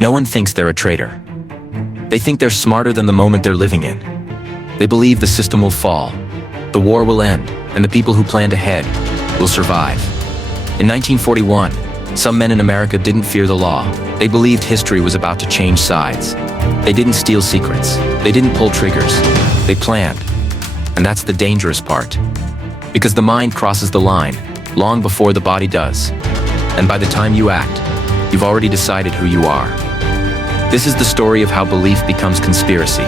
No one thinks they're a traitor. They think they're smarter than the moment they're living in. They believe the system will fall, the war will end, and the people who planned ahead will survive. In 1941, some men in America didn't fear the law. They believed history was about to change sides. They didn't steal secrets. They didn't pull triggers. They planned. And that's the dangerous part. Because the mind crosses the line long before the body does. And by the time you act, you've already decided who you are. This is the story of how belief becomes conspiracy.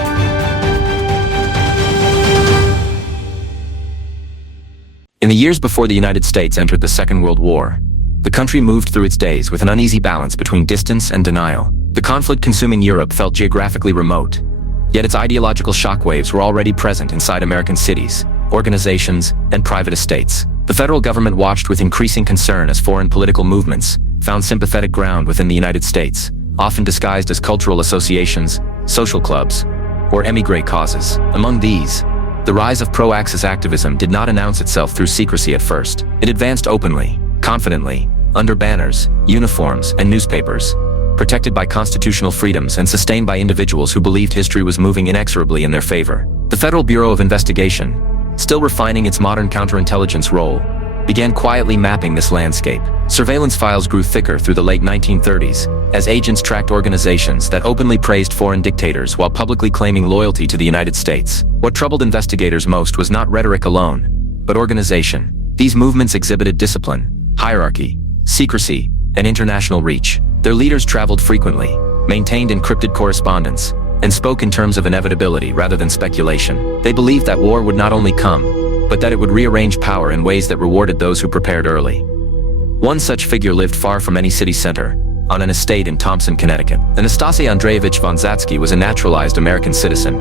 In the years before the United States entered the Second World War, the country moved through its days with an uneasy balance between distance and denial. The conflict consuming Europe felt geographically remote, yet its ideological shockwaves were already present inside American cities, organizations, and private estates. The federal government watched with increasing concern as foreign political movements found sympathetic ground within the United States, often disguised as cultural associations, social clubs, or émigré causes. Among these, the rise of pro-Axis activism did not announce itself through secrecy at first. It advanced openly, confidently, under banners, uniforms, and newspapers, protected by constitutional freedoms and sustained by individuals who believed history was moving inexorably in their favor. The Federal Bureau of Investigation, still refining its modern counterintelligence role, began quietly mapping this landscape. Surveillance files grew thicker through the late 1930s, as agents tracked organizations that openly praised foreign dictators while publicly claiming loyalty to the United States. What troubled investigators most was not rhetoric alone, but organization. These movements exhibited discipline, hierarchy, secrecy, and international reach. Their leaders traveled frequently, maintained encrypted correspondence, and spoke in terms of inevitability rather than speculation. They believed that war would not only come, but that it would rearrange power in ways that rewarded those who prepared early. One such figure lived far from any city center, on an estate in Thompson, Connecticut. Anastase Andreevich Vonsiatsky was a naturalized American citizen,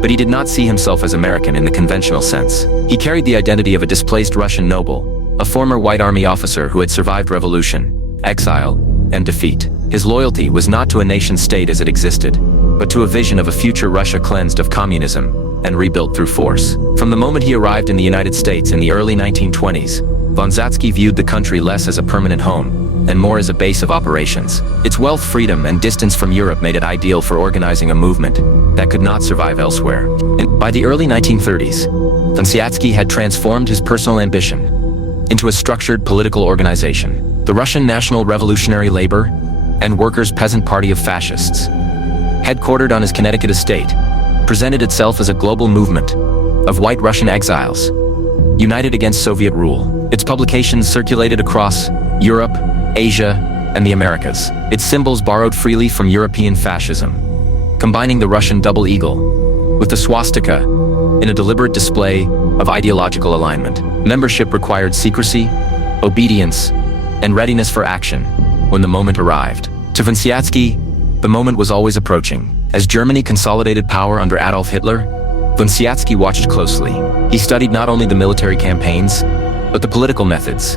but he did not see himself as American in the conventional sense. He carried the identity of a displaced Russian noble, a former White Army officer who had survived revolution, exile, and defeat. His loyalty was not to a nation-state as it existed, but to a vision of a future Russia cleansed of communism and rebuilt through force. From the moment he arrived in the United States in the early 1920s, Vonsiatsky viewed the country less as a permanent home and more as a base of operations. Its wealth, freedom, and distance from Europe made it ideal for organizing a movement that could not survive elsewhere. By the early 1930s, Vonsiatsky had transformed his personal ambition into a structured political organization, the Russian National Revolutionary Labor and Workers' Peasant Party of Fascists. Headquartered on his Connecticut estate, presented itself as a global movement of white Russian exiles, united against Soviet rule. Its publications circulated across Europe, Asia, and the Americas. Its symbols borrowed freely from European fascism, combining the Russian double eagle with the swastika in a deliberate display of ideological alignment. Membership required secrecy, obedience, and readiness for action when the moment arrived. To Vonsiatsky, the moment was always approaching. As Germany consolidated power under Adolf Hitler, Vonsiatsky watched closely. He studied not only the military campaigns, but the political methods,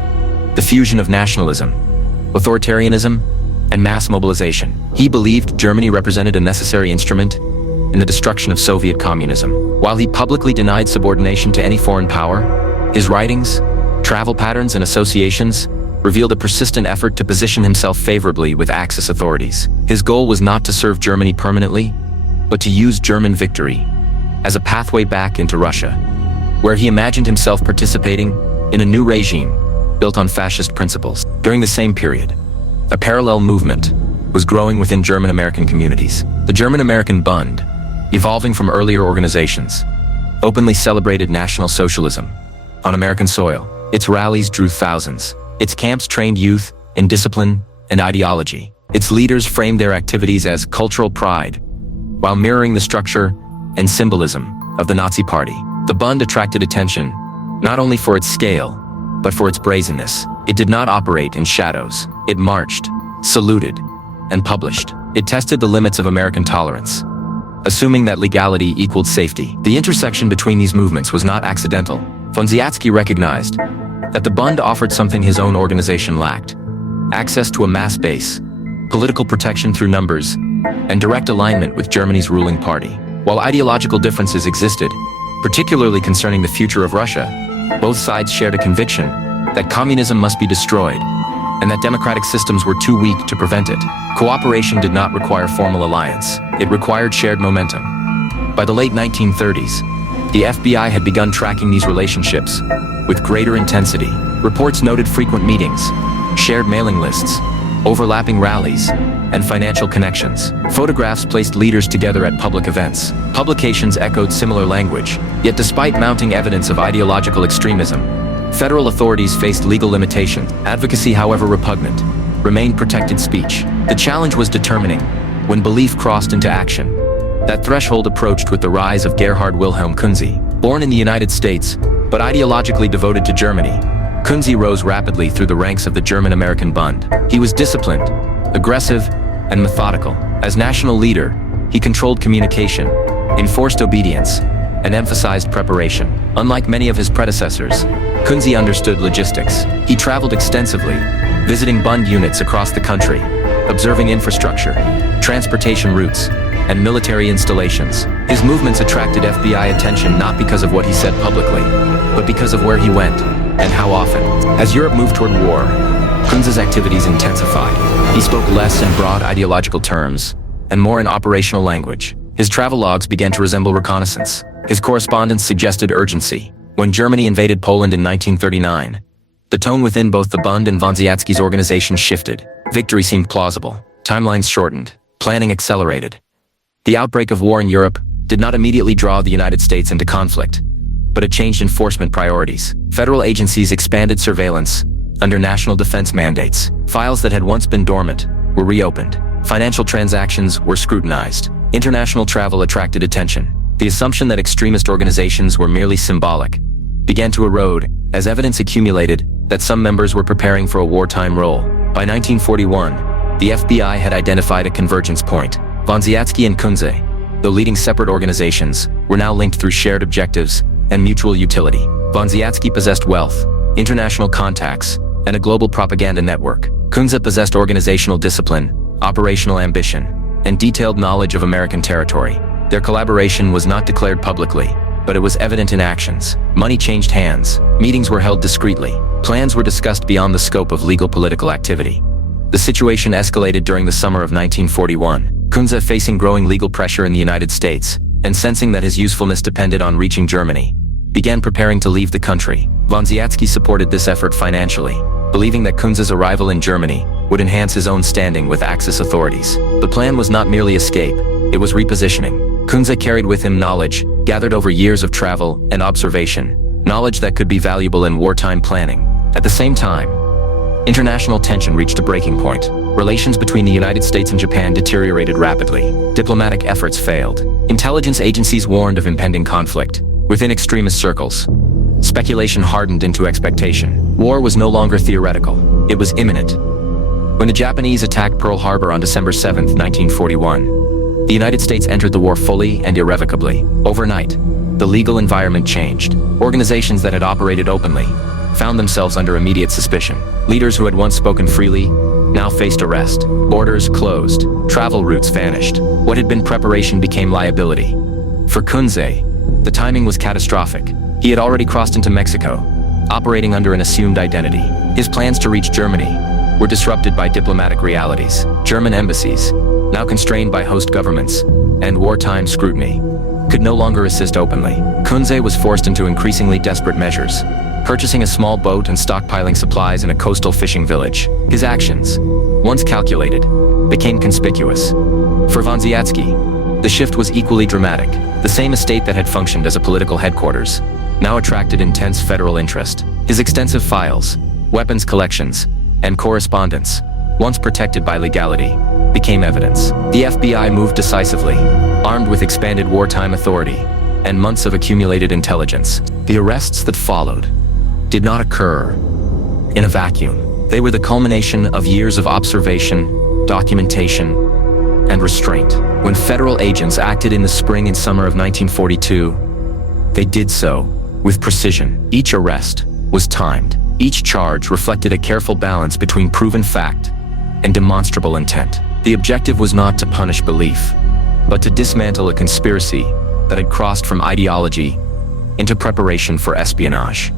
the fusion of nationalism, authoritarianism, and mass mobilization. He believed Germany represented a necessary instrument in the destruction of Soviet communism. While he publicly denied subordination to any foreign power, his writings, travel patterns, and associations revealed a persistent effort to position himself favorably with Axis authorities. His goal was not to serve Germany permanently, but to use German victory as a pathway back into Russia, where he imagined himself participating in a new regime built on fascist principles. During the same period, a parallel movement was growing within German-American communities. The German-American Bund, evolving from earlier organizations, openly celebrated National Socialism on American soil. Its rallies drew thousands. Its camps trained youth in discipline and ideology. Its leaders framed their activities as cultural pride, while mirroring the structure and symbolism of the Nazi Party. The Bund attracted attention not only for its scale, but for its brazenness. It did not operate in shadows. It marched, saluted, and published. It tested the limits of American tolerance, assuming that legality equaled safety. The intersection between these movements was not accidental. Vonsiatsky recognized that the Bund offered something his own organization lacked: access to a mass base, political protection through numbers, and direct alignment with Germany's ruling party. While ideological differences existed, particularly concerning the future of Russia, both sides shared a conviction that communism must be destroyed and that democratic systems were too weak to prevent it. Cooperation did not require formal alliance. It required shared momentum. By the late 1930s, the FBI had begun tracking these relationships with greater intensity. Reports noted frequent meetings, shared mailing lists, overlapping rallies, and financial connections. Photographs placed leaders together at public events. Publications echoed similar language. Yet despite mounting evidence of ideological extremism, federal authorities faced legal limitations. Advocacy, however repugnant, remained protected speech. The challenge was determining when belief crossed into action. That threshold approached with the rise of Gerhard Wilhelm Kunze. Born in the United States, but ideologically devoted to Germany, Kunze rose rapidly through the ranks of the German-American Bund. He was disciplined, aggressive, and methodical. As national leader, he controlled communication, enforced obedience, and emphasized preparation. Unlike many of his predecessors, Kunze understood logistics. He traveled extensively, visiting Bund units across the country, observing infrastructure, transportation routes, and military installations. His movements attracted FBI attention not because of what he said publicly, but because of where he went and how often. As Europe moved toward war, Kunze's activities intensified. He spoke less in broad ideological terms and more in operational language. His travelogues began to resemble reconnaissance. His correspondence suggested urgency. When Germany invaded Poland in 1939, the tone within both the Bund and Vonsiatsky's organization shifted. Victory seemed plausible. Timelines shortened. Planning accelerated. The outbreak of war in Europe did not immediately draw the United States into conflict, but it changed enforcement priorities. Federal agencies expanded surveillance under national defense mandates. Files that had once been dormant were reopened. Financial transactions were scrutinized. International travel attracted attention. The assumption that extremist organizations were merely symbolic began to erode as evidence accumulated that some members were preparing for a wartime role. By 1941, the FBI had identified a convergence point. Vonsiatsky and Kunze, though leading separate organizations, were now linked through shared objectives and mutual utility. Vonsiatsky possessed wealth, international contacts, and a global propaganda network. Kunze possessed organizational discipline, operational ambition, and detailed knowledge of American territory. Their collaboration was not declared publicly, but it was evident in actions. Money changed hands, meetings were held discreetly, plans were discussed beyond the scope of legal political activity. The situation escalated during the summer of 1941. Kunze, facing growing legal pressure in the United States, and sensing that his usefulness depended on reaching Germany, began preparing to leave the country. Vonsiatsky supported this effort financially, believing that Kunze's arrival in Germany would enhance his own standing with Axis authorities. The plan was not merely escape, it was repositioning. Kunze carried with him knowledge, gathered over years of travel and observation, knowledge that could be valuable in wartime planning. At the same time, international tension reached a breaking point. Relations between the United States and Japan deteriorated rapidly. Diplomatic efforts failed. Intelligence agencies warned of impending conflict within extremist circles. Speculation hardened into expectation. War was no longer theoretical. It was imminent. When the Japanese attacked Pearl Harbor on December 7, 1941, the United States entered the war fully and irrevocably. Overnight, the legal environment changed. Organizations that had operated openly found themselves under immediate suspicion. Leaders who had once spoken freely now faced arrest. Borders closed. Travel routes vanished. What had been preparation became liability. For Kunze, the timing was catastrophic. He had already crossed into Mexico, operating under an assumed identity. His plans to reach Germany were disrupted by diplomatic realities. German embassies, now constrained by host governments and wartime scrutiny, could no longer assist openly. Kunze was forced into increasingly desperate measures, purchasing a small boat and stockpiling supplies in a coastal fishing village. His actions, once calculated, became conspicuous. For Vonsiatsky, the shift was equally dramatic. The same estate that had functioned as a political headquarters now attracted intense federal interest. His extensive files, weapons collections, and correspondence, once protected by legality, became evidence. The FBI moved decisively, armed with expanded wartime authority and months of accumulated intelligence. The arrests that followed did not occur in a vacuum. They were the culmination of years of observation, documentation, and restraint. When federal agents acted in the spring and summer of 1942, they did so with precision. Each arrest was timed. Each charge reflected a careful balance between proven fact and demonstrable intent. The objective was not to punish belief, but to dismantle a conspiracy that had crossed from ideology into preparation for espionage.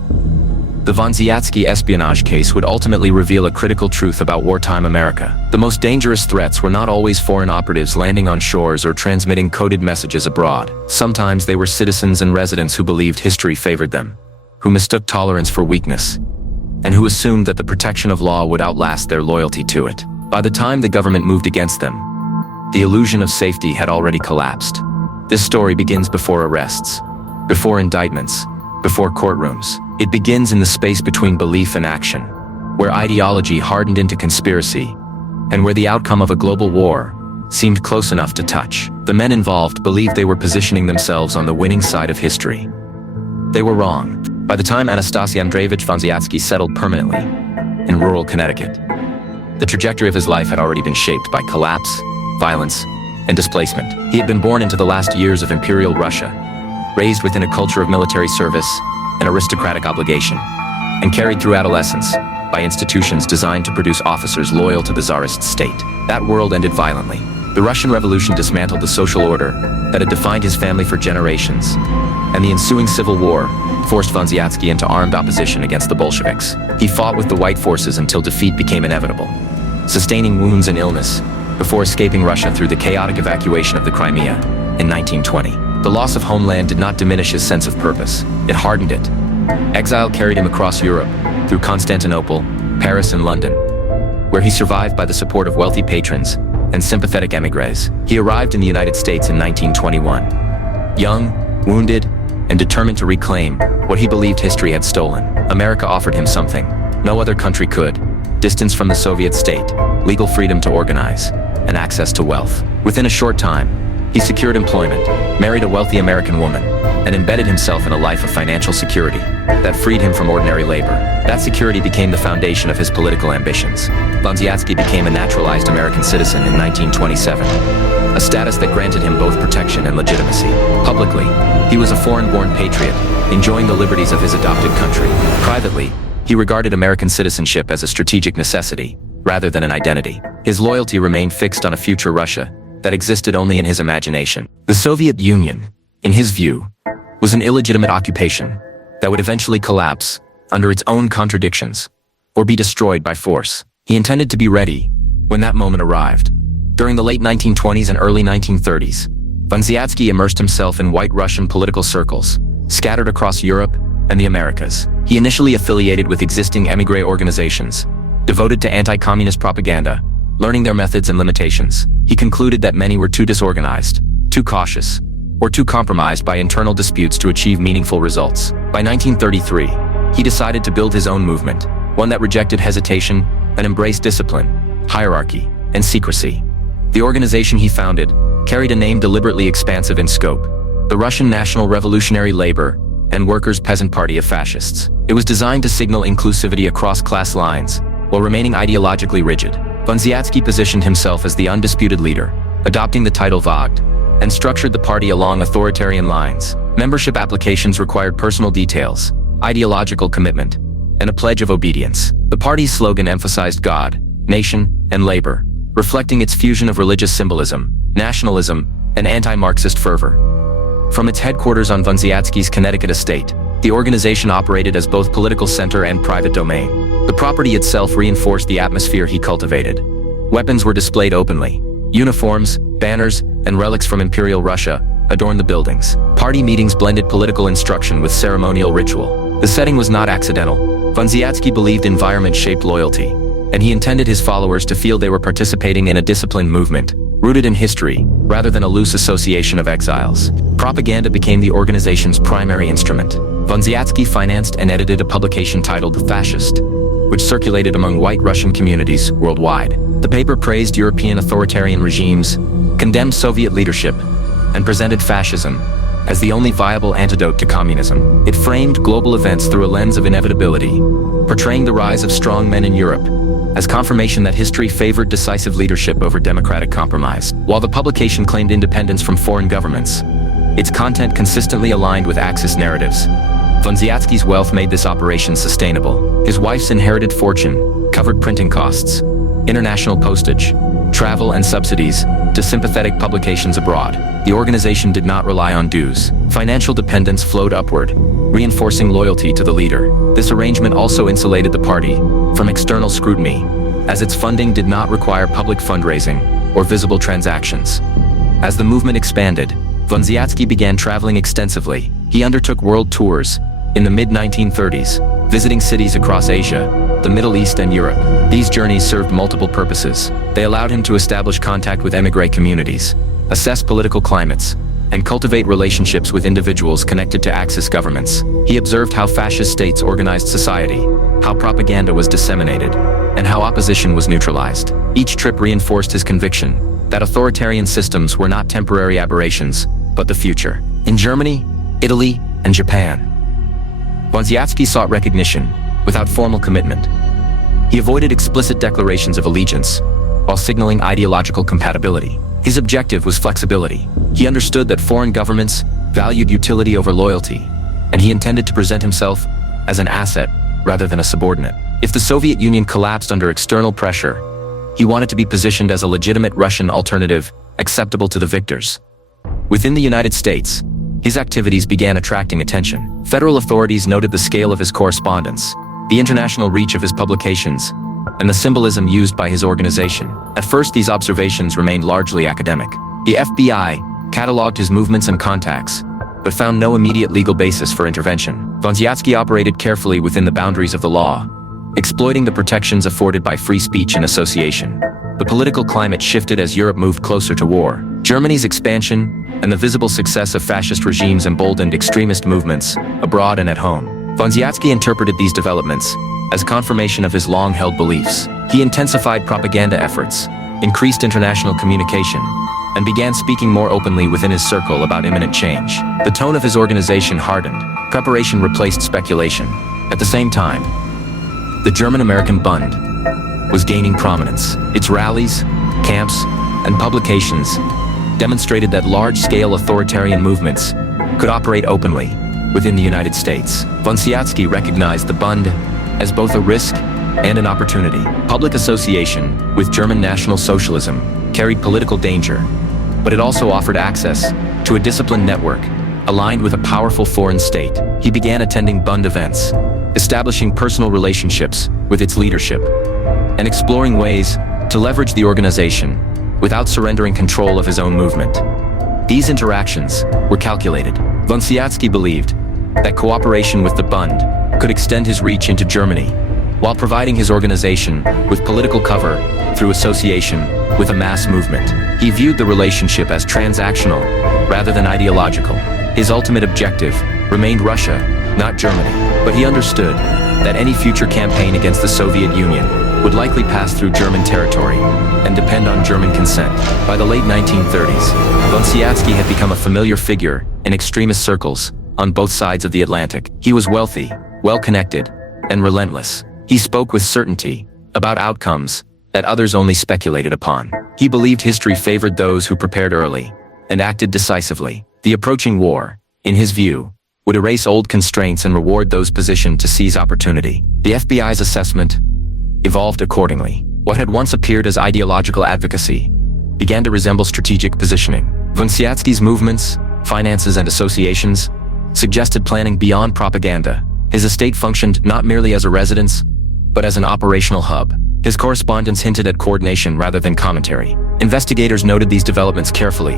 The Vonsiatsky Espionage case would ultimately reveal a critical truth about wartime America. The most dangerous threats were not always foreign operatives landing on shores or transmitting coded messages abroad. Sometimes they were citizens and residents who believed history favored them, who mistook tolerance for weakness, and who assumed that the protection of law would outlast their loyalty to it. By the time the government moved against them, the illusion of safety had already collapsed. This story begins before arrests, before indictments, before courtrooms. It begins in the space between belief and action, where ideology hardened into conspiracy, and where the outcome of a global war seemed close enough to touch. The men involved believed they were positioning themselves on the winning side of history. They were wrong. By the time Anastase Vonsiatsky settled permanently in rural Connecticut, the trajectory of his life had already been shaped by collapse, violence, and displacement. He had been born into the last years of Imperial Russia, raised within a culture of military service and aristocratic obligation, and carried through adolescence by institutions designed to produce officers loyal to the Tsarist state. That world ended violently. The Russian Revolution dismantled the social order that had defined his family for generations, and the ensuing civil war forced Vonsiatsky into armed opposition against the Bolsheviks. He fought with the white forces until defeat became inevitable, sustaining wounds and illness before escaping Russia through the chaotic evacuation of the Crimea in 1920. The loss of homeland did not diminish his sense of purpose, it hardened it. Exile carried him across Europe, through Constantinople, Paris, and London, where he survived by the support of wealthy patrons and sympathetic émigrés. He arrived in the United States in 1921, young, wounded, and determined to reclaim what he believed history had stolen. America offered him something no other country could: distance from the Soviet state, legal freedom to organize, and access to wealth. Within a short time, he secured employment, married a wealthy American woman, and embedded himself in a life of financial security that freed him from ordinary labor. That security became the foundation of his political ambitions. Vonsiatsky became a naturalized American citizen in 1927, a status that granted him both protection and legitimacy. Publicly, he was a foreign-born patriot, enjoying the liberties of his adopted country. Privately, he regarded American citizenship as a strategic necessity, rather than an identity. His loyalty remained fixed on a future Russia that existed only in his imagination. The Soviet Union, in his view, was an illegitimate occupation that would eventually collapse under its own contradictions or be destroyed by force. He intended to be ready when that moment arrived. During the late 1920s and early 1930s, Vonsiatsky immersed himself in white Russian political circles, scattered across Europe and the Americas. He initially affiliated with existing émigré organizations, devoted to anti-communist propaganda, learning their methods and limitations. He concluded that many were too disorganized, too cautious, or too compromised by internal disputes to achieve meaningful results. By 1933, he decided to build his own movement, one that rejected hesitation and embraced discipline, hierarchy, and secrecy. The organization he founded carried a name deliberately expansive in scope: the Russian National Revolutionary Labor and Workers' Peasant Party of Fascists. It was designed to signal inclusivity across class lines, while remaining ideologically rigid. Vonsiatsky positioned himself as the undisputed leader, adopting the title Vogt, and structured the party along authoritarian lines. Membership applications required personal details, ideological commitment, and a pledge of obedience. The party's slogan emphasized God, nation, and labor, reflecting its fusion of religious symbolism, nationalism, and anti-Marxist fervor. From its headquarters on Vonsiatsky's Connecticut estate, the organization operated as both political center and private domain. The property itself reinforced the atmosphere he cultivated. Weapons were displayed openly. Uniforms, banners, and relics from Imperial Russia adorned the buildings. Party meetings blended political instruction with ceremonial ritual. The setting was not accidental. Vonsiatsky believed environment shaped loyalty, and he intended his followers to feel they were participating in a disciplined movement, rooted in history, rather than a loose association of exiles. Propaganda became the organization's primary instrument. Vonsiatsky financed and edited a publication titled The Fascist, which circulated among white Russian communities worldwide. The paper praised European authoritarian regimes, condemned Soviet leadership, and presented fascism as the only viable antidote to communism. It framed global events through a lens of inevitability, portraying the rise of strong men in Europe as confirmation that history favored decisive leadership over democratic compromise. While the publication claimed independence from foreign governments, its content consistently aligned with Axis narratives. Vonsiatsky's wealth made this operation sustainable. His wife's inherited fortune covered printing costs, international postage, travel and subsidies to sympathetic publications abroad. The organization did not rely on dues. Financial dependence flowed upward, reinforcing loyalty to the leader. This arrangement also insulated the party from external scrutiny, as its funding did not require public fundraising or visible transactions. As the movement expanded, Vonsiatsky began traveling extensively. He undertook world tours in the mid-1930s, visiting cities across Asia, the Middle East and Europe. These journeys served multiple purposes. They allowed him to establish contact with émigré communities, assess political climates, and cultivate relationships with individuals connected to Axis governments. He observed how fascist states organized society, how propaganda was disseminated, and how opposition was neutralized. Each trip reinforced his conviction that authoritarian systems were not temporary aberrations, but the future. In Germany, Italy, and Japan, Vonsiatsky sought recognition without formal commitment. He avoided explicit declarations of allegiance while signaling ideological compatibility. His objective was flexibility. He understood that foreign governments valued utility over loyalty, and he intended to present himself as an asset rather than a subordinate. If the Soviet Union collapsed under external pressure, he wanted to be positioned as a legitimate Russian alternative acceptable to the victors. Within the United States, his activities began attracting attention. Federal authorities noted the scale of his correspondence, the international reach of his publications, and the symbolism used by his organization. At first, these observations remained largely academic. The FBI cataloged his movements and contacts, but found no immediate legal basis for intervention. Vonsiatsky operated carefully within the boundaries of the law, exploiting the protections afforded by free speech and association. The political climate shifted as Europe moved closer to war. Germany's expansion and the visible success of fascist regimes emboldened extremist movements, abroad and at home. Vonsiatsky interpreted these developments as confirmation of his long-held beliefs. He intensified propaganda efforts, increased international communication, and began speaking more openly within his circle about imminent change. The tone of his organization hardened. Preparation replaced speculation. At the same time, the German-American Bund was gaining prominence. Its rallies, camps, and publications demonstrated that large-scale authoritarian movements could operate openly within the United States. Vonsiatsky recognized the Bund as both a risk and an opportunity. Public association with German National Socialism carried political danger, but it also offered access to a disciplined network aligned with a powerful foreign state. He began attending Bund events, establishing personal relationships with its leadership, and exploring ways to leverage the organization without surrendering control of his own movement. These interactions were calculated. Vonsiatsky believed that cooperation with the Bund could extend his reach into Germany, while providing his organization with political cover through association with a mass movement. He viewed the relationship as transactional rather than ideological. His ultimate objective remained Russia, not Germany, but he understood that any future campaign against the Soviet Union would likely pass through German territory and depend on German consent. By the late 1930s, Vonsiatsky had become a familiar figure in extremist circles on both sides of the Atlantic. He was wealthy, well-connected, and relentless. He spoke with certainty about outcomes that others only speculated upon. He believed history favored those who prepared early and acted decisively. The approaching war, in his view, would erase old constraints and reward those positioned to seize opportunity. The FBI's assessment evolved accordingly. What had once appeared as ideological advocacy began to resemble strategic positioning. Vonsiatsky's movements, finances, and associations suggested planning beyond propaganda. His estate functioned not merely as a residence, but as an operational hub. His correspondence hinted at coordination rather than commentary. Investigators noted these developments carefully,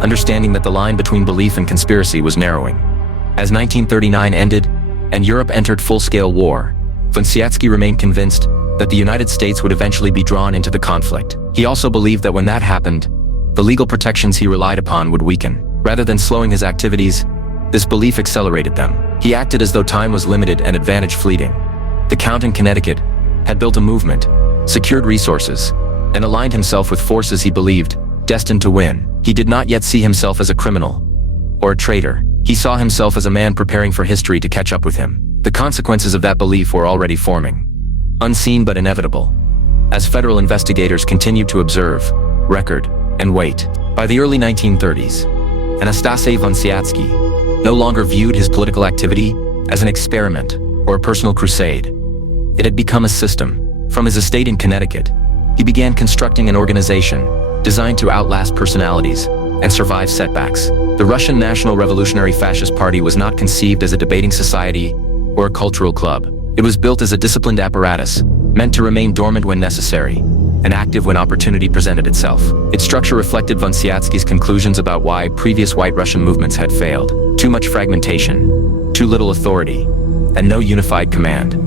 understanding that the line between belief and conspiracy was narrowing. As 1939 ended and Europe entered full-scale war, Vonsiatsky remained convinced that the United States would eventually be drawn into the conflict. He also believed that when that happened, the legal protections he relied upon would weaken. Rather than slowing his activities, this belief accelerated them. He acted as though time was limited and advantage fleeting. The Count in Connecticut had built a movement, secured resources, and aligned himself with forces he believed destined to win. He did not yet see himself as a criminal or a traitor. He saw himself as a man preparing for history to catch up with him. The consequences of that belief were already forming, unseen but inevitable, as federal investigators continued to observe, record, and wait. By the early 1930s, Anastase Vonsiatsky no longer viewed his political activity as an experiment or a personal crusade. It had become a system. From his estate in Connecticut He began constructing an organization designed to outlast personalities and survive setbacks. The Russian National Revolutionary Fascist Party was not conceived as a debating society or a cultural club. It was built as a disciplined apparatus, meant to remain dormant when necessary, and active when opportunity presented itself. Its structure reflected Vonsiatsky's conclusions about why previous White Russian movements had failed. Too much fragmentation, too little authority, and no unified command.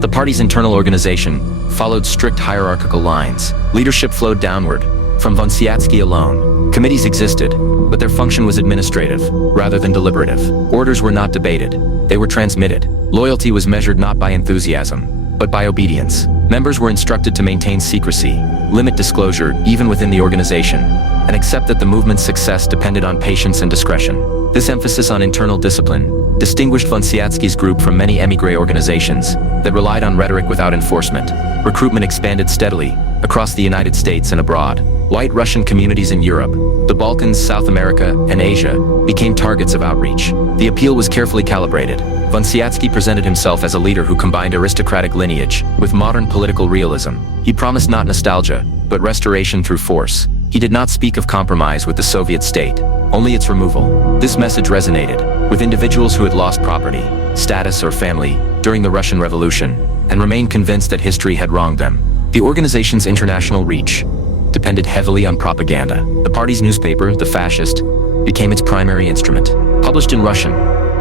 The party's internal organization followed strict hierarchical lines. Leadership flowed downward, from Vonsiatsky alone. Committees existed, but their function was administrative, rather than deliberative. Orders were not debated, they were transmitted. Loyalty was measured not by enthusiasm, but by obedience. Members were instructed to maintain secrecy, limit disclosure even within the organization, and accept that the movement's success depended on patience and discretion. This emphasis on internal discipline distinguished Vonsiatsky's group from many émigré organizations that relied on rhetoric without enforcement. Recruitment expanded steadily across the United States and abroad. White Russian communities in Europe, the Balkans, South America, and Asia became targets of outreach. The appeal was carefully calibrated. Vonsiatsky presented himself as a leader who combined aristocratic lineage with modern political realism. He promised not nostalgia, but restoration through force. He did not speak of compromise with the Soviet state, only its removal. This message resonated with individuals who had lost property, status, or family during the Russian Revolution and remained convinced that history had wronged them. The organization's international reach depended heavily on propaganda. The party's newspaper, The Fascist, became its primary instrument. Published in Russian,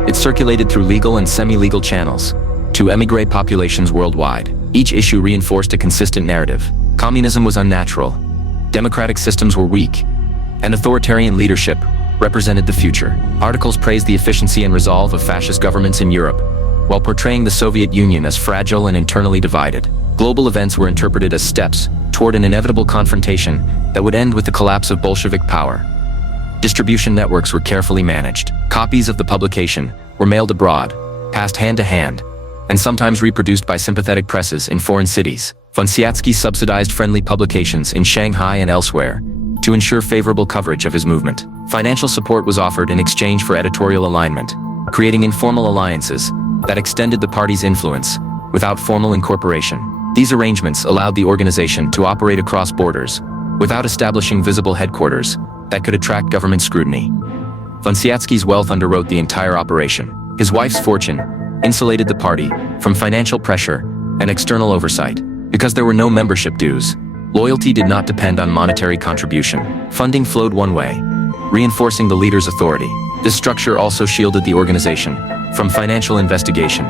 it circulated through legal and semi-legal channels to émigré populations worldwide. Each issue reinforced a consistent narrative. Communism was unnatural, democratic systems were weak, and authoritarian leadership represented the future. Articles praised the efficiency and resolve of fascist governments in Europe, while portraying the Soviet Union as fragile and internally divided. Global events were interpreted as steps toward an inevitable confrontation that would end with the collapse of Bolshevik power. Distribution networks were carefully managed. Copies of the publication were mailed abroad, passed hand to hand, and sometimes reproduced by sympathetic presses in foreign cities. Vonsiatsky subsidized friendly publications in Shanghai and elsewhere to ensure favorable coverage of his movement. Financial support was offered in exchange for editorial alignment, creating informal alliances that extended the party's influence without formal incorporation. These arrangements allowed the organization to operate across borders without establishing visible headquarters that could attract government scrutiny. Vonsiatsky's wealth underwrote the entire operation. His wife's fortune insulated the party from financial pressure and external oversight. Because there were no membership dues, loyalty did not depend on monetary contribution. Funding flowed one way, reinforcing the leader's authority. This structure also shielded the organization from financial investigation,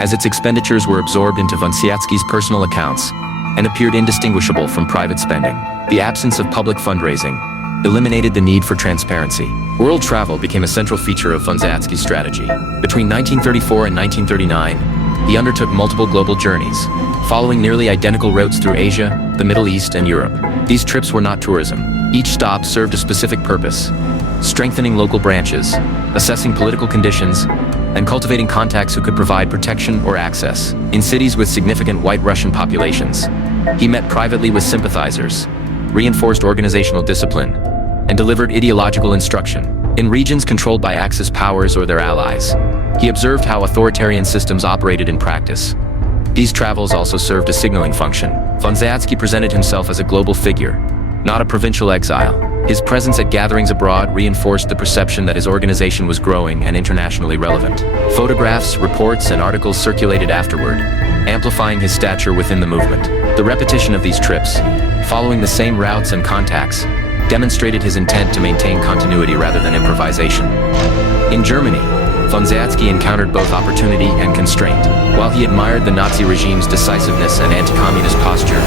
as its expenditures were absorbed into Vonsiatsky's personal accounts and appeared indistinguishable from private spending. The absence of public fundraising eliminated the need for transparency. World travel became a central feature of Vonsiatsky's strategy. Between 1934 and 1939, he undertook multiple global journeys, following nearly identical routes through Asia, the Middle East, and Europe. These trips were not tourism. Each stop served a specific purpose: strengthening local branches, assessing political conditions, and cultivating contacts who could provide protection or access. In cities with significant White Russian populations, he met privately with sympathizers, reinforced organizational discipline, and delivered ideological instruction. In regions controlled by Axis powers or their allies, he observed how authoritarian systems operated in practice. These travels also served a signaling function. Vonsiatsky presented himself as a global figure, not a provincial exile. His presence at gatherings abroad reinforced the perception that his organization was growing and internationally relevant. Photographs, reports, and articles circulated afterward, amplifying his stature within the movement. The repetition of these trips, following the same routes and contacts, demonstrated his intent to maintain continuity rather than improvisation. In Germany, Vonsiatsky encountered both opportunity and constraint. While he admired the Nazi regime's decisiveness and anti-communist posture,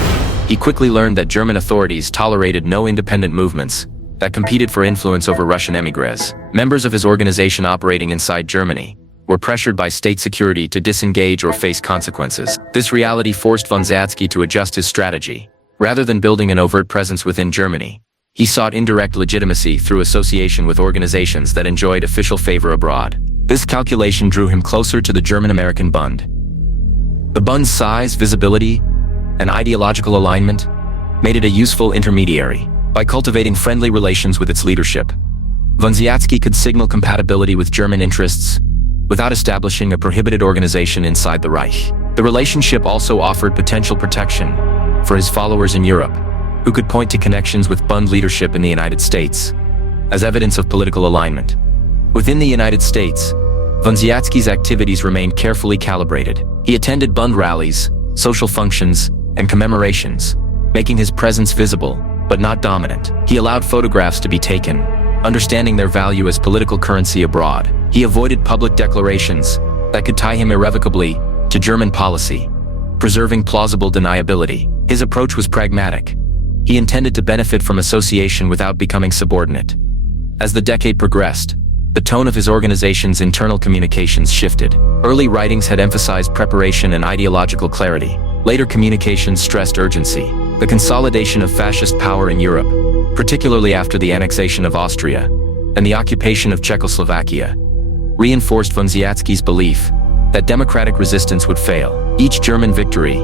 he quickly learned that German authorities tolerated no independent movements that competed for influence over Russian émigrés. Members of his organization operating inside Germany were pressured by state security to disengage or face consequences. This reality forced Vonsiatsky to adjust his strategy. Rather than building an overt presence within Germany, he sought indirect legitimacy through association with organizations that enjoyed official favor abroad. This calculation drew him closer to the German-American Bund. The Bund's size, visibility, and ideological alignment made it a useful intermediary. By cultivating friendly relations with its leadership, Vonsiatsky could signal compatibility with German interests without establishing a prohibited organization inside the Reich. The relationship also offered potential protection for his followers in Europe, who could point to connections with Bund leadership in the United States as evidence of political alignment. Within the United States, Vonsiatsky's activities remained carefully calibrated. He attended Bund rallies, social functions, and commemorations, making his presence visible, but not dominant. He allowed photographs to be taken, understanding their value as political currency abroad. He avoided public declarations that could tie him irrevocably to German policy, preserving plausible deniability. His approach was pragmatic. He intended to benefit from association without becoming subordinate. As the decade progressed, the tone of his organization's internal communications shifted. Early writings had emphasized preparation and ideological clarity. Later communications stressed urgency. The consolidation of fascist power in Europe, particularly after the annexation of Austria and the occupation of Czechoslovakia, reinforced Vonsiatsky's belief that democratic resistance would fail. Each German victory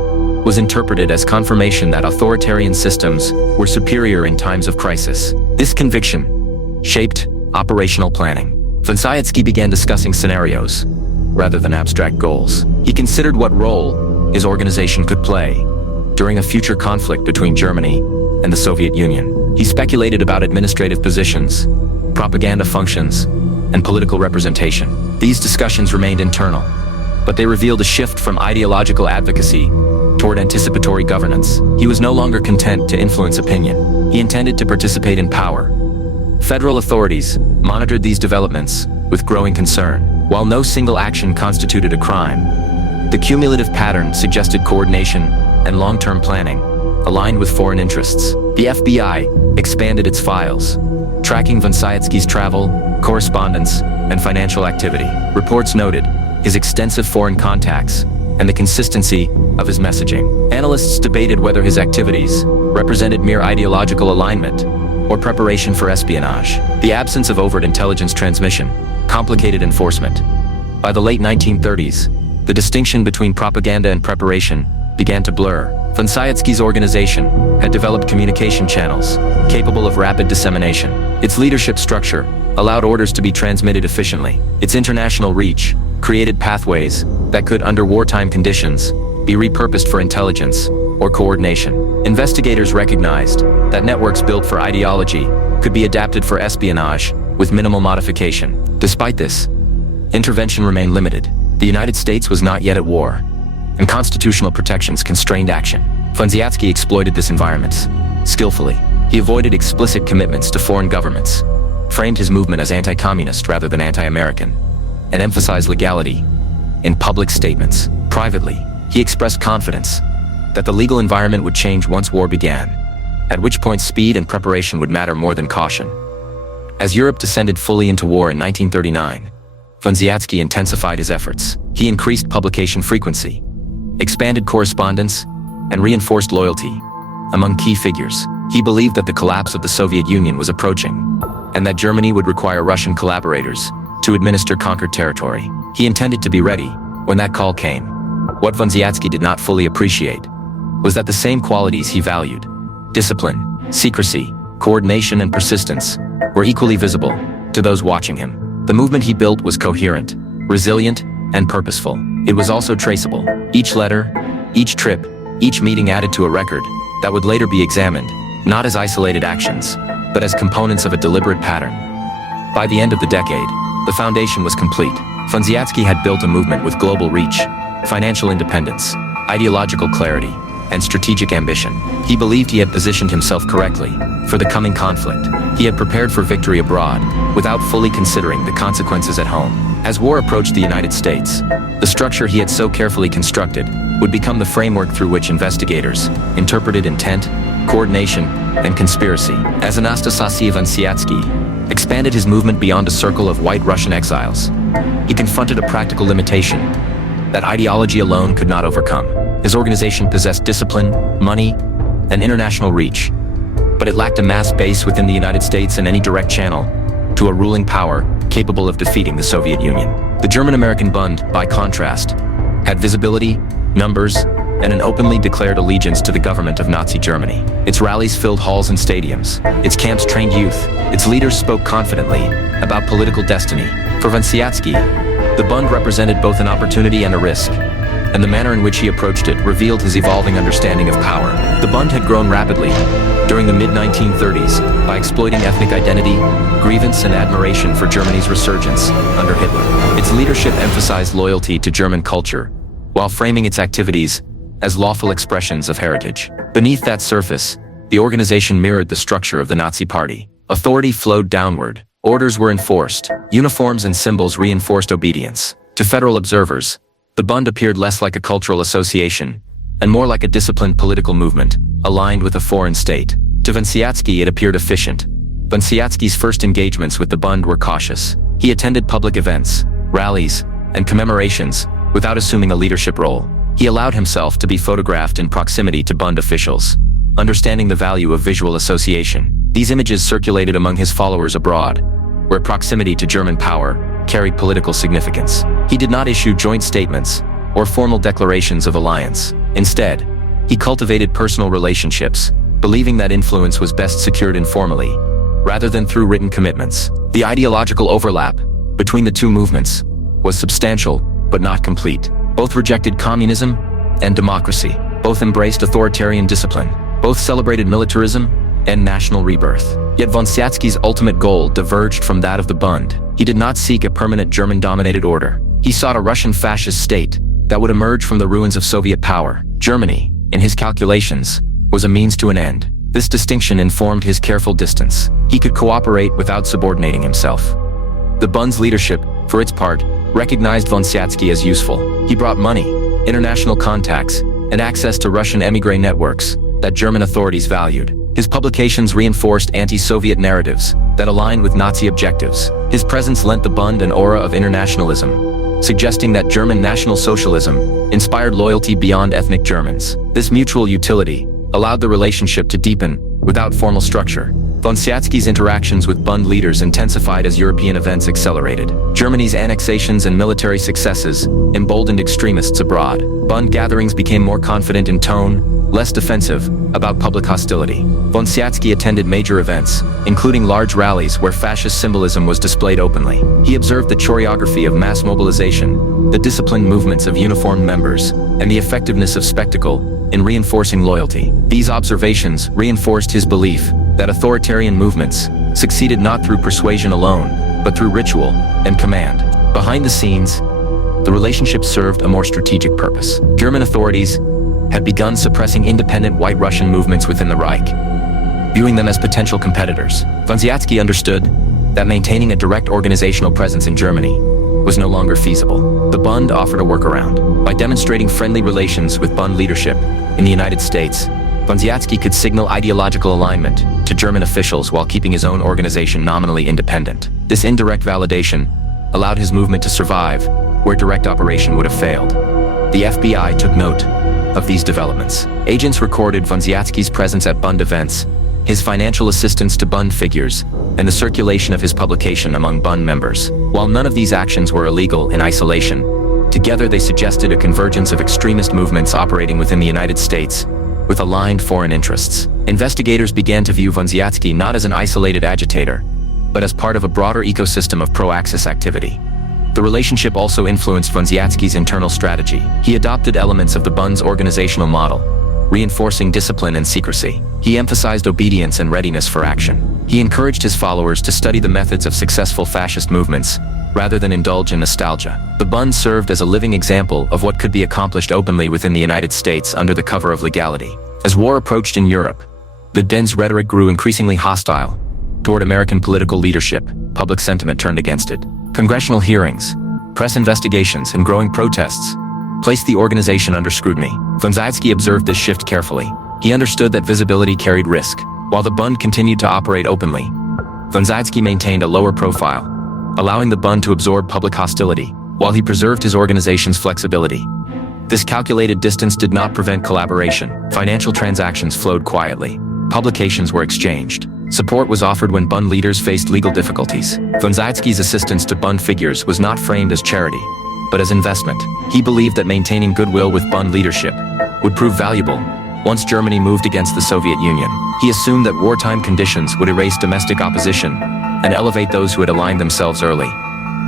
was interpreted as confirmation that authoritarian systems were superior in times of crisis. This conviction shaped operational planning. Vonsiatsky began discussing scenarios rather than abstract goals. He considered what role his organization could play during a future conflict between Germany and the Soviet Union. He speculated about administrative positions, propaganda functions, and political representation. These discussions remained internal, but they revealed a shift from ideological advocacy toward anticipatory governance. He was no longer content to influence opinion. He intended to participate in power. Federal authorities monitored these developments with growing concern. While no single action constituted a crime, the cumulative pattern suggested coordination and long-term planning, aligned with foreign interests. The FBI expanded its files, tracking Vonsiatsky's travel, correspondence, and financial activity. Reports noted his extensive foreign contacts and the consistency of his messaging. Analysts debated whether his activities represented mere ideological alignment or preparation for espionage. The absence of overt intelligence transmission complicated enforcement. By the late 1930s, the distinction between propaganda and preparation began to blur. Vonsiatsky's organization had developed communication channels capable of rapid dissemination. Its leadership structure allowed orders to be transmitted efficiently. Its international reach created pathways that could, under wartime conditions, be repurposed for intelligence or coordination. Investigators recognized that networks built for ideology could be adapted for espionage with minimal modification. Despite this, intervention remained limited. The United States was not yet at war, and constitutional protections constrained action. Vonsiatsky exploited this environment skillfully. He avoided explicit commitments to foreign governments, framed his movement as anti-communist rather than anti-American, and emphasized legality in public statements. Privately, he expressed confidence that the legal environment would change once war began, at which point speed and preparation would matter more than caution. As Europe descended fully into war in 1939, Vonsiatsky intensified his efforts. He increased publication frequency, expanded correspondence, and reinforced loyalty among key figures. He believed that the collapse of the Soviet Union was approaching, and that Germany would require Russian collaborators to administer conquered territory. He intended to be ready when that call came. What Vonsiatsky did not fully appreciate was that the same qualities he valued, discipline, secrecy, coordination, and persistence, were equally visible to those watching him. The movement he built was coherent, resilient, and purposeful. It was also traceable. Each letter, each trip, each meeting added to a record that would later be examined, not as isolated actions, but as components of a deliberate pattern. By the end of the decade, the foundation was complete. Vonsiatsky had built a movement with global reach, financial independence, ideological clarity, and strategic ambition. He believed he had positioned himself correctly for the coming conflict. He had prepared for victory abroad without fully considering the consequences at home. As war approached the United States, the structure he had so carefully constructed would become the framework through which investigators interpreted intent, coordination, and conspiracy. As Anastase A expanded his movement beyond a circle of white Russian exiles, he confronted a practical limitation that ideology alone could not overcome. His organization possessed discipline, money, and international reach, but it lacked a mass base within the United States and any direct channel to a ruling power capable of defeating the Soviet Union. The German-American Bund, by contrast, had visibility, numbers, and an openly declared allegiance to the government of Nazi Germany. Its rallies filled halls and stadiums. Its camps trained youth. Its leaders spoke confidently about political destiny. For Vonsiatsky, the Bund represented both an opportunity and a risk. and the manner in which he approached it revealed his evolving understanding of power. The Bund had grown rapidly during the mid-1930s by exploiting ethnic identity, grievance, and admiration for Germany's resurgence under Hitler. Its leadership emphasized loyalty to German culture, while framing its activities as lawful expressions of heritage. Beneath that surface, the organization mirrored the structure of the Nazi Party. Authority flowed downward. Orders were enforced. Uniforms and symbols reinforced obedience. To federal observers, the Bund appeared less like a cultural association and more like a disciplined political movement, aligned with a foreign state. To Vonsiatsky, it appeared efficient. Vonsiatsky's first engagements with the Bund were cautious. He attended public events, rallies, and commemorations without assuming a leadership role. He allowed himself to be photographed in proximity to Bund officials, understanding the value of visual association. These images circulated among his followers abroad, where proximity to German power carried political significance. He did not issue joint statements or formal declarations of alliance. Instead, he cultivated personal relationships, believing that influence was best secured informally, rather than through written commitments. The ideological overlap between the two movements was substantial, but not complete. Both rejected communism and democracy. Both embraced authoritarian discipline. Both celebrated militarism and national rebirth. Yet Vonsiatsky's ultimate goal diverged from that of the Bund. He did not seek a permanent German-dominated order. He sought a Russian fascist state that would emerge from the ruins of Soviet power. Germany, in his calculations, was a means to an end. This distinction informed his careful distance. He could cooperate without subordinating himself. The Bund's leadership, for its part, recognized Vonsiatsky as useful. He brought money, international contacts, and access to Russian émigré networks that German authorities valued. His publications reinforced anti-Soviet narratives that aligned with Nazi objectives. His presence lent the Bund an aura of internationalism, suggesting that German National Socialism inspired loyalty beyond ethnic Germans. This mutual utility allowed the relationship to deepen without formal structure. Vonsiatsky's interactions with Bund leaders intensified as European events accelerated. Germany's annexations and military successes emboldened extremists abroad. Bund gatherings became more confident in tone, less defensive about public hostility. Vonsiatsky attended major events, including large rallies where fascist symbolism was displayed openly. He observed the choreography of mass mobilization, the disciplined movements of uniformed members, and the effectiveness of spectacle in reinforcing loyalty. These observations reinforced his belief that authoritarian movements succeeded not through persuasion alone, but through ritual and command. Behind the scenes, the relationship served a more strategic purpose. German authorities had begun suppressing independent white Russian movements within the Reich, viewing them as potential competitors. Vonsiatsky understood that maintaining a direct organizational presence in Germany was no longer feasible. The Bund offered a workaround. By demonstrating friendly relations with Bund leadership in the United States, Vonsiatsky could signal ideological alignment to German officials while keeping his own organization nominally independent. This indirect validation allowed his movement to survive where direct operation would have failed. The FBI took note of these developments. Agents recorded Vonsiatsky's presence at Bund events, his financial assistance to Bund figures, and the circulation of his publication among Bund members. While none of these actions were illegal in isolation, together they suggested a convergence of extremist movements operating within the United States with aligned foreign interests. Investigators began to view Vonsiatsky not as an isolated agitator, but as part of a broader ecosystem of pro-Axis activity. The relationship also influenced Vonsiatsky's internal strategy. He adopted elements of the Bund's organizational model, reinforcing discipline and secrecy. He emphasized obedience and readiness for action. He encouraged his followers to study the methods of successful fascist movements, rather than indulge in nostalgia. The Bund served as a living example of what could be accomplished openly within the United States under the cover of legality. As war approached in Europe, the Bund's rhetoric grew increasingly hostile toward American political leadership. Public sentiment turned against it. Congressional hearings, press investigations, and growing protests placed the organization under scrutiny. Vonsiatsky observed this shift carefully. He understood that visibility carried risk. While the Bund continued to operate openly, Vonsiatsky maintained a lower profile, allowing the Bund to absorb public hostility, while he preserved his organization's flexibility. This calculated distance did not prevent collaboration. Financial transactions flowed quietly. Publications were exchanged. Support was offered when Bund leaders faced legal difficulties. Vonsiatsky's assistance to Bund figures was not framed as charity, but as investment. He believed that maintaining goodwill with Bund leadership would prove valuable once Germany moved against the Soviet Union. He assumed that wartime conditions would erase domestic opposition and elevate those who had aligned themselves early.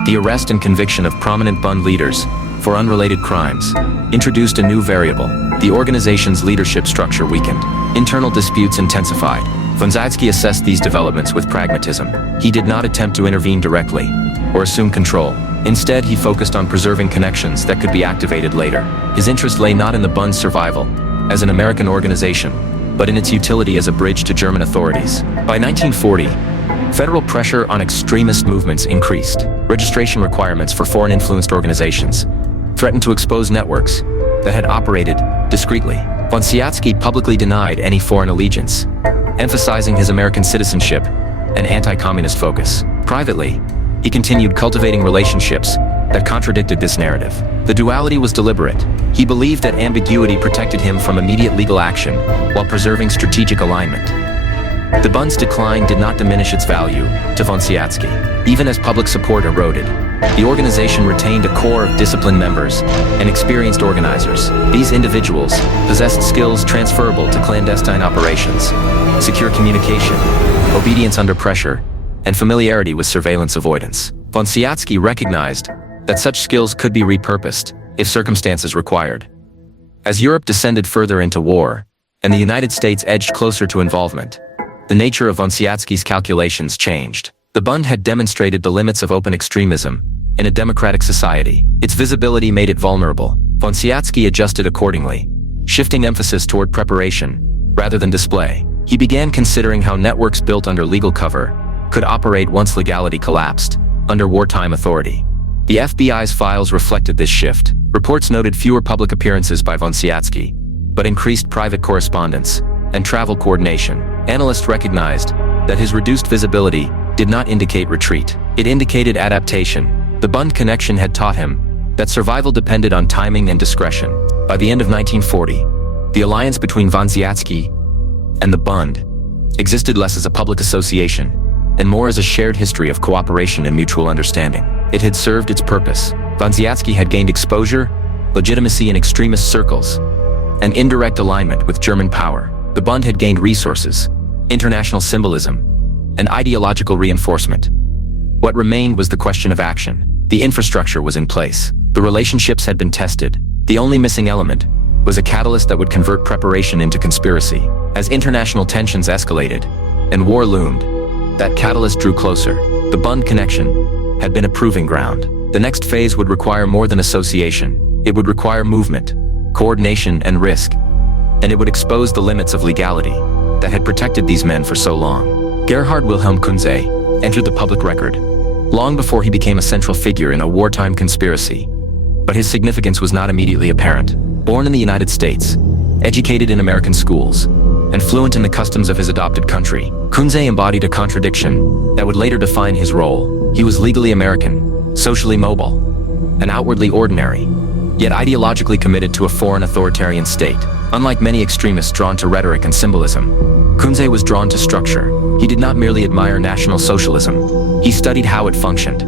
The arrest and conviction of prominent Bund leaders for unrelated crimes, introduced a new variable. The organization's leadership structure weakened. Internal disputes intensified. Vonsiatsky assessed these developments with pragmatism. He did not attempt to intervene directly or assume control. Instead, he focused on preserving connections that could be activated later. His interest lay not in the Bund's survival as an American organization, but in its utility as a bridge to German authorities. By 1940, federal pressure on extremist movements increased. Registration requirements for foreign-influenced organizations threatened to expose networks that had operated discreetly. Vonsiatsky publicly denied any foreign allegiance, emphasizing his American citizenship and anti-communist focus. Privately, he continued cultivating relationships that contradicted this narrative. The duality was deliberate. He believed that ambiguity protected him from immediate legal action while preserving strategic alignment. The Bund's decline did not diminish its value to Vonsiatsky. Even as public support eroded, the organization retained a core of disciplined members and experienced organizers. These individuals possessed skills transferable to clandestine operations, secure communication, obedience under pressure, and familiarity with surveillance avoidance. Vonsiatsky recognized that such skills could be repurposed if circumstances required. As Europe descended further into war, and the United States edged closer to involvement, the nature of Vonsiatsky's calculations changed. The Bund had demonstrated the limits of open extremism in a democratic society. Its visibility made it vulnerable. Vonsiatsky adjusted accordingly, shifting emphasis toward preparation rather than display. He began considering how networks built under legal cover could operate once legality collapsed, under wartime authority. The FBI's files reflected this shift. Reports noted fewer public appearances by Vonsiatsky, but increased private correspondence and travel coordination. Analysts recognized that his reduced visibility did not indicate retreat. It indicated adaptation. The Bund connection had taught him that survival depended on timing and discretion. By the end of 1940, the alliance between Vonsiatsky and the Bund existed less as a public association and more as a shared history of cooperation and mutual understanding. It had served its purpose. Vonsiatsky had gained exposure, legitimacy in extremist circles, and indirect alignment with German power. The Bund had gained resources, international symbolism, and ideological reinforcement. What remained was the question of action. The infrastructure was in place. The relationships had been tested. The only missing element was a catalyst that would convert preparation into conspiracy. As international tensions escalated and war loomed, that catalyst drew closer. The Bund connection had been a proving ground. The next phase would require more than association. It would require movement, coordination, and risk. And it would expose the limits of legality that had protected these men for so long. Gerhard Wilhelm Kunze entered the public record long before he became a central figure in a wartime conspiracy. But his significance was not immediately apparent. Born in the United States, educated in American schools, and fluent in the customs of his adopted country, Kunze embodied a contradiction that would later define his role. He was legally American, socially mobile, and outwardly ordinary, yet ideologically committed to a foreign authoritarian state. Unlike many extremists drawn to rhetoric and symbolism, Kunze was drawn to structure. He did not merely admire National Socialism. He studied how it functioned.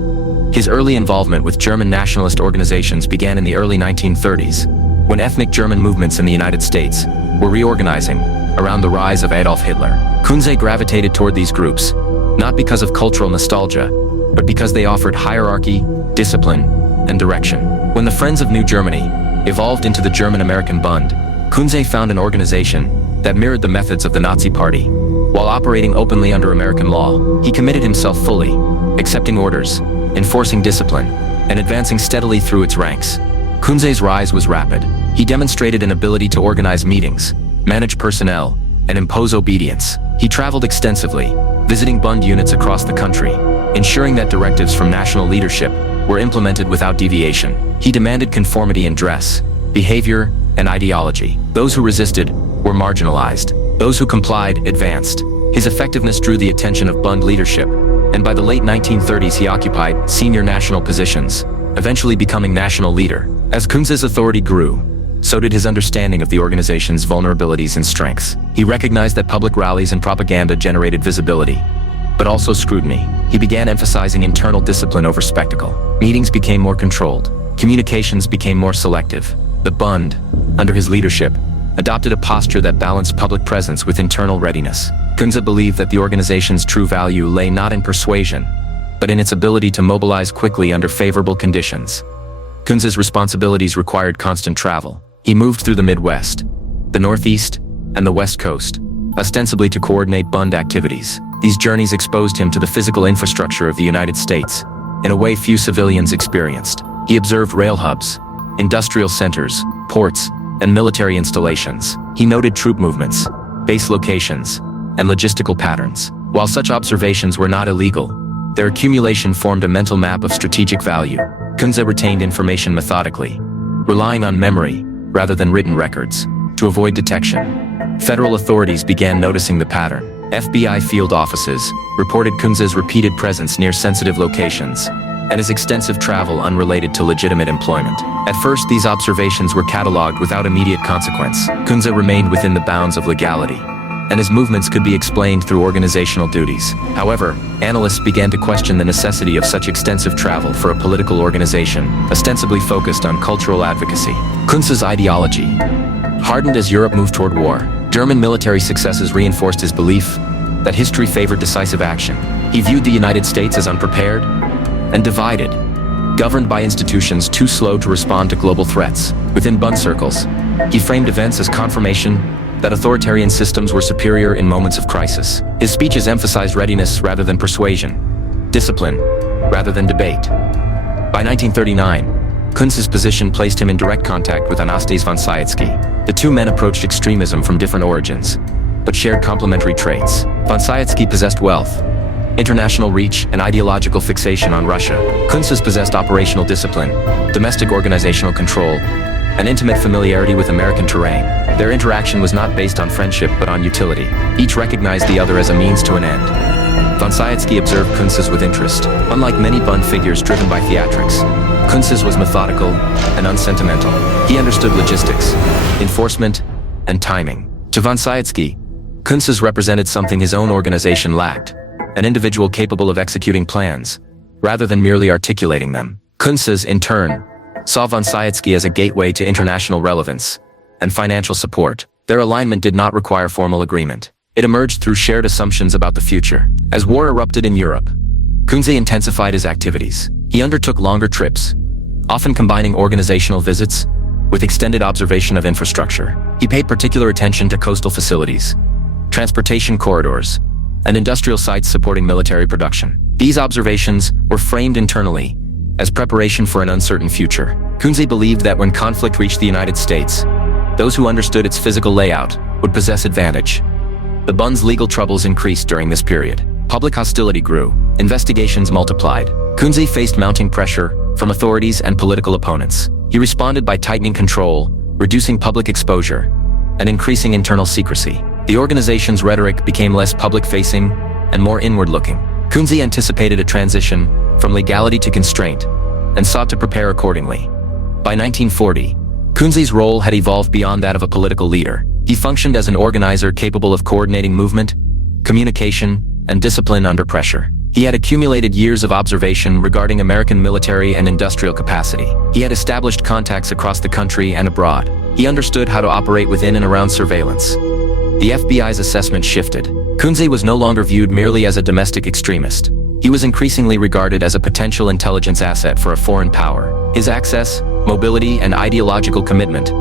His early involvement with German nationalist organizations began in the early 1930s, when ethnic German movements in the United States were reorganizing around the rise of Adolf Hitler. Kunze gravitated toward these groups, not because of cultural nostalgia, but because they offered hierarchy, discipline, and direction. When the Friends of New Germany evolved into the German-American Bund, Kunze found an organization that mirrored the methods of the Nazi Party. While operating openly under American law, he committed himself fully, accepting orders, enforcing discipline, and advancing steadily through its ranks. Kunze's rise was rapid. He demonstrated an ability to organize meetings, manage personnel, and impose obedience. He traveled extensively, visiting Bund units across the country, ensuring that directives from national leadership were implemented without deviation. He demanded conformity in dress, behavior, and ideology. Those who resisted were marginalized. Those who complied advanced. His effectiveness drew the attention of Bund leadership, and by the late 1930s he occupied senior national positions, eventually becoming national leader. As Kunze's authority grew, so did his understanding of the organization's vulnerabilities and strengths. He recognized that public rallies and propaganda generated visibility, but also scrutiny. He began emphasizing internal discipline over spectacle. Meetings became more controlled. Communications became more selective. The Bund, under his leadership, adopted a posture that balanced public presence with internal readiness. Kunze believed that the organization's true value lay not in persuasion, but in its ability to mobilize quickly under favorable conditions. Kunze's responsibilities required constant travel. He moved through the Midwest, the Northeast, and the West Coast, ostensibly to coordinate Bund activities. These journeys exposed him to the physical infrastructure of the United States, in a way few civilians experienced. He observed rail hubs, industrial centers, ports, and military installations. He noted troop movements, base locations, and logistical patterns. While such observations were not illegal, their accumulation formed a mental map of strategic value. Kunze retained information methodically, relying on memory rather than written records. To avoid detection, federal authorities began noticing the pattern. FBI field offices reported Kunze's repeated presence near sensitive locations and his extensive travel unrelated to legitimate employment. At first, these observations were catalogued without immediate consequence. Kunze remained within the bounds of legality, and his movements could be explained through organizational duties. However, analysts began to question the necessity of such extensive travel for a political organization, ostensibly focused on cultural advocacy. Kunze's ideology hardened as Europe moved toward war. German military successes reinforced his belief that history favored decisive action. He viewed the United States as unprepared and divided, governed by institutions too slow to respond to global threats. Within Bund circles, he framed events as confirmation that authoritarian systems were superior in moments of crisis. His speeches emphasized readiness rather than persuasion, discipline rather than debate. By 1939, Kunze's position placed him in direct contact with Anastase Vonsiatsky. The two men approached extremism from different origins, but shared complementary traits. Vonsiatsky possessed wealth, international reach, and ideological fixation on Russia. Kunze possessed operational discipline, domestic organizational control, and intimate familiarity with American terrain. Their interaction was not based on friendship but on utility. Each recognized the other as a means to an end. Vonsiatsky observed Kunze with interest. Unlike many Bund figures driven by theatrics, Kunze was methodical and unsentimental. He understood logistics, enforcement, and timing. To Vonsiatsky, Kunze represented something his own organization lacked: an individual capable of executing plans, rather than merely articulating them. Kunze, in turn, saw Vonsiatsky as a gateway to international relevance and financial support. Their alignment did not require formal agreement. It emerged through shared assumptions about the future. As war erupted in Europe, Kunze intensified his activities. He undertook longer trips, often combining organizational visits with extended observation of infrastructure. He paid particular attention to coastal facilities, transportation corridors, and industrial sites supporting military production. These observations were framed internally as preparation for an uncertain future. Kunze believed that when conflict reached the United States, those who understood its physical layout would possess advantage. The Bund's legal troubles increased during this period. Public hostility grew. Investigations multiplied. Kunze faced mounting pressure from authorities and political opponents. He responded by tightening control, reducing public exposure, and increasing internal secrecy. The organization's rhetoric became less public-facing and more inward-looking. Kunze anticipated a transition from legality to constraint and sought to prepare accordingly. By 1940, Kunze's role had evolved beyond that of a political leader. He functioned as an organizer capable of coordinating movement, communication, and discipline under pressure. He had accumulated years of observation regarding American military and industrial capacity. He had established contacts across the country and abroad. He understood how to operate within and around surveillance. The FBI's assessment shifted. Kunze was no longer viewed merely as a domestic extremist. He was increasingly regarded as a potential intelligence asset for a foreign power. His access, mobility, and ideological commitment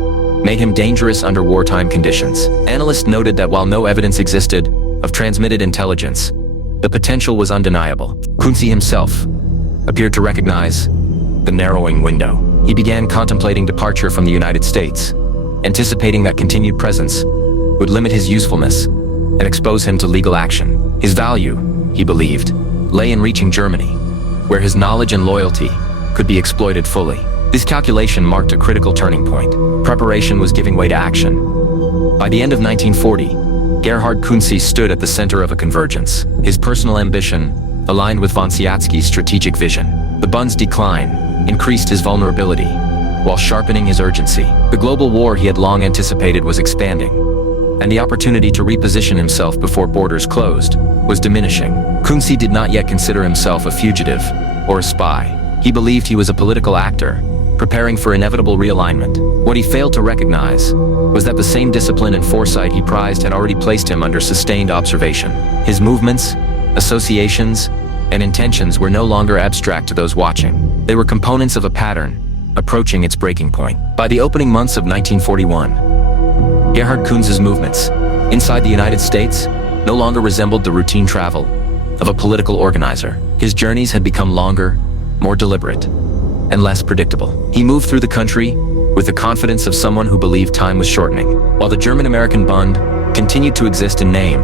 made him dangerous under wartime conditions. Analysts noted that while no evidence existed of transmitted intelligence, the potential was undeniable. Kunze himself appeared to recognize the narrowing window. He began contemplating departure from the United States, anticipating that continued presence would limit his usefulness and expose him to legal action. His value, he believed, lay in reaching Germany, where his knowledge and loyalty could be exploited fully. This calculation marked a critical turning point. Preparation was giving way to action. By the end of 1940, Gerhard Kunze stood at the center of a convergence. His personal ambition aligned with Vonsiatsky's strategic vision. The Bund's decline increased his vulnerability, while sharpening his urgency. The global war he had long anticipated was expanding, and the opportunity to reposition himself before borders closed was diminishing. Kunze did not yet consider himself a fugitive or a spy. He believed he was a political actor, preparing for inevitable realignment. What he failed to recognize was that the same discipline and foresight he prized had already placed him under sustained observation. His movements, associations, and intentions were no longer abstract to those watching. They were components of a pattern approaching its breaking point. By the opening months of 1941, Gerhard Kunze's movements inside the United States no longer resembled the routine travel of a political organizer. His journeys had become longer, more deliberate, and less predictable. He moved through the country with the confidence of someone who believed time was shortening. While the German-American Bund continued to exist in name,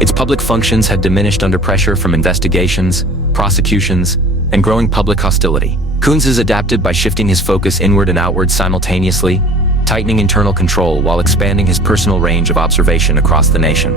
its public functions had diminished under pressure from investigations, prosecutions, and growing public hostility. Kunze adapted by shifting his focus inward and outward simultaneously, tightening internal control while expanding his personal range of observation across the nation.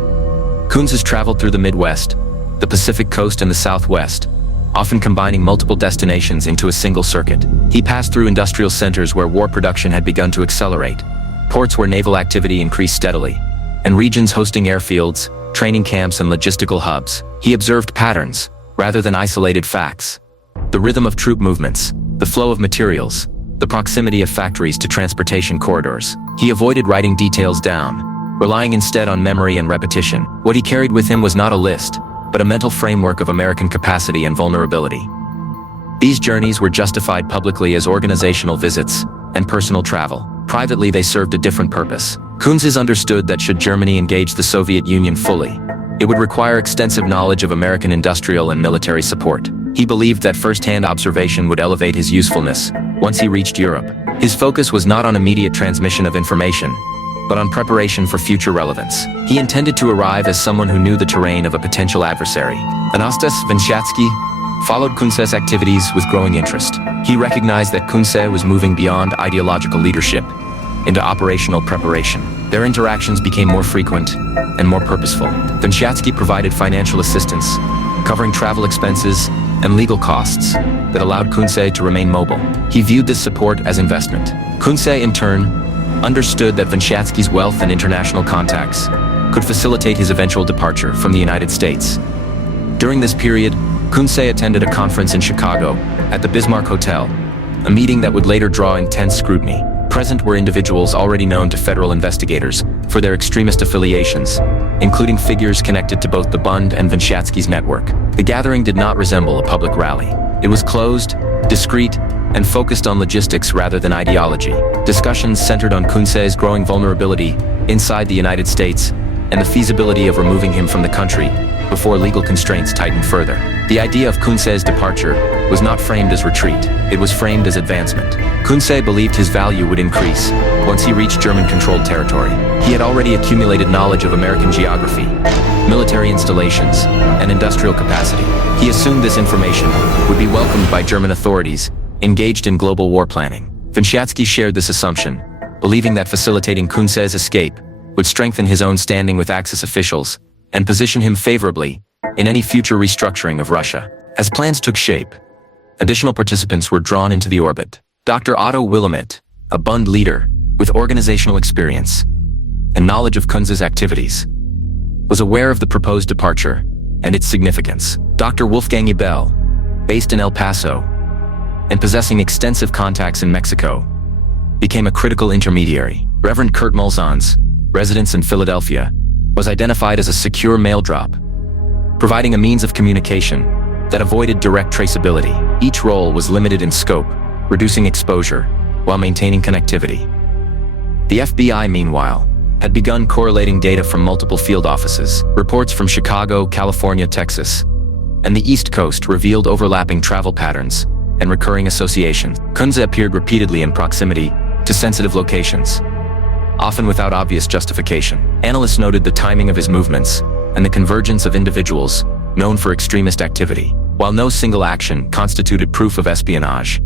Kunze traveled through the Midwest, the Pacific Coast and the Southwest, often combining multiple destinations into a single circuit. He passed through industrial centers where war production had begun to accelerate, ports where naval activity increased steadily, and regions hosting airfields, training camps and logistical hubs. He observed patterns, rather than isolated facts. The rhythm of troop movements, the flow of materials, the proximity of factories to transportation corridors. He avoided writing details down, relying instead on memory and repetition. What he carried with him was not a list, but a mental framework of American capacity and vulnerability. These journeys were justified publicly as organizational visits and personal travel. Privately, they served a different purpose. Kunze understood that should Germany engage the Soviet Union fully, it would require extensive knowledge of American industrial and military support. He believed that first-hand observation would elevate his usefulness once he reached Europe. His focus was not on immediate transmission of information, but on preparation for future relevance. He intended to arrive as someone who knew the terrain of a potential adversary. Anastase Vonsiatsky followed Kunze's activities with growing interest. He recognized that Kunze was moving beyond ideological leadership into operational preparation. Their interactions became more frequent and more purposeful. Vonsiatsky provided financial assistance, covering travel expenses and legal costs that allowed Kunze to remain mobile. He viewed this support as investment. Kunze, in turn, understood that Vonsiatsky's wealth and international contacts could facilitate his eventual departure from the United States. During this period, Kunze attended a conference in Chicago at the Bismarck Hotel, a meeting that would later draw intense scrutiny. Present were individuals already known to federal investigators for their extremist affiliations, including figures connected to both the Bund and Vonsiatsky's network. The gathering did not resemble a public rally. It was closed, discreet, and focused on logistics rather than ideology. Discussions centered on Kunze's growing vulnerability inside the United States and the feasibility of removing him from the country before legal constraints tightened further. The idea of Kunze's departure was not framed as retreat, it was framed as advancement. Kunze believed his value would increase once he reached German-controlled territory. He had already accumulated knowledge of American geography, military installations, and industrial capacity. He assumed this information would be welcomed by German authorities engaged in global war planning. Vonsiatsky shared this assumption, believing that facilitating Kunze's escape would strengthen his own standing with Axis officials and position him favorably in any future restructuring of Russia. As plans took shape, additional participants were drawn into the orbit. Dr. Otto Wilhelm, a Bund leader with organizational experience and knowledge of Kunze's activities, was aware of the proposed departure and its significance. Dr. Wolfgang Ebel, based in El Paso and possessing extensive contacts in Mexico, became a critical intermediary. Reverend Kurt Mulzans, resident in Philadelphia, was identified as a secure mail drop, providing a means of communication that avoided direct traceability. Each role was limited in scope, reducing exposure while maintaining connectivity. The FBI, meanwhile, had begun correlating data from multiple field offices. Reports from Chicago, California, Texas, and the East Coast revealed overlapping travel patterns and recurring associations. Kunze appeared repeatedly in proximity to sensitive locations, often without obvious justification. Analysts noted the timing of his movements and the convergence of individuals known for extremist activity. While no single action constituted proof of espionage,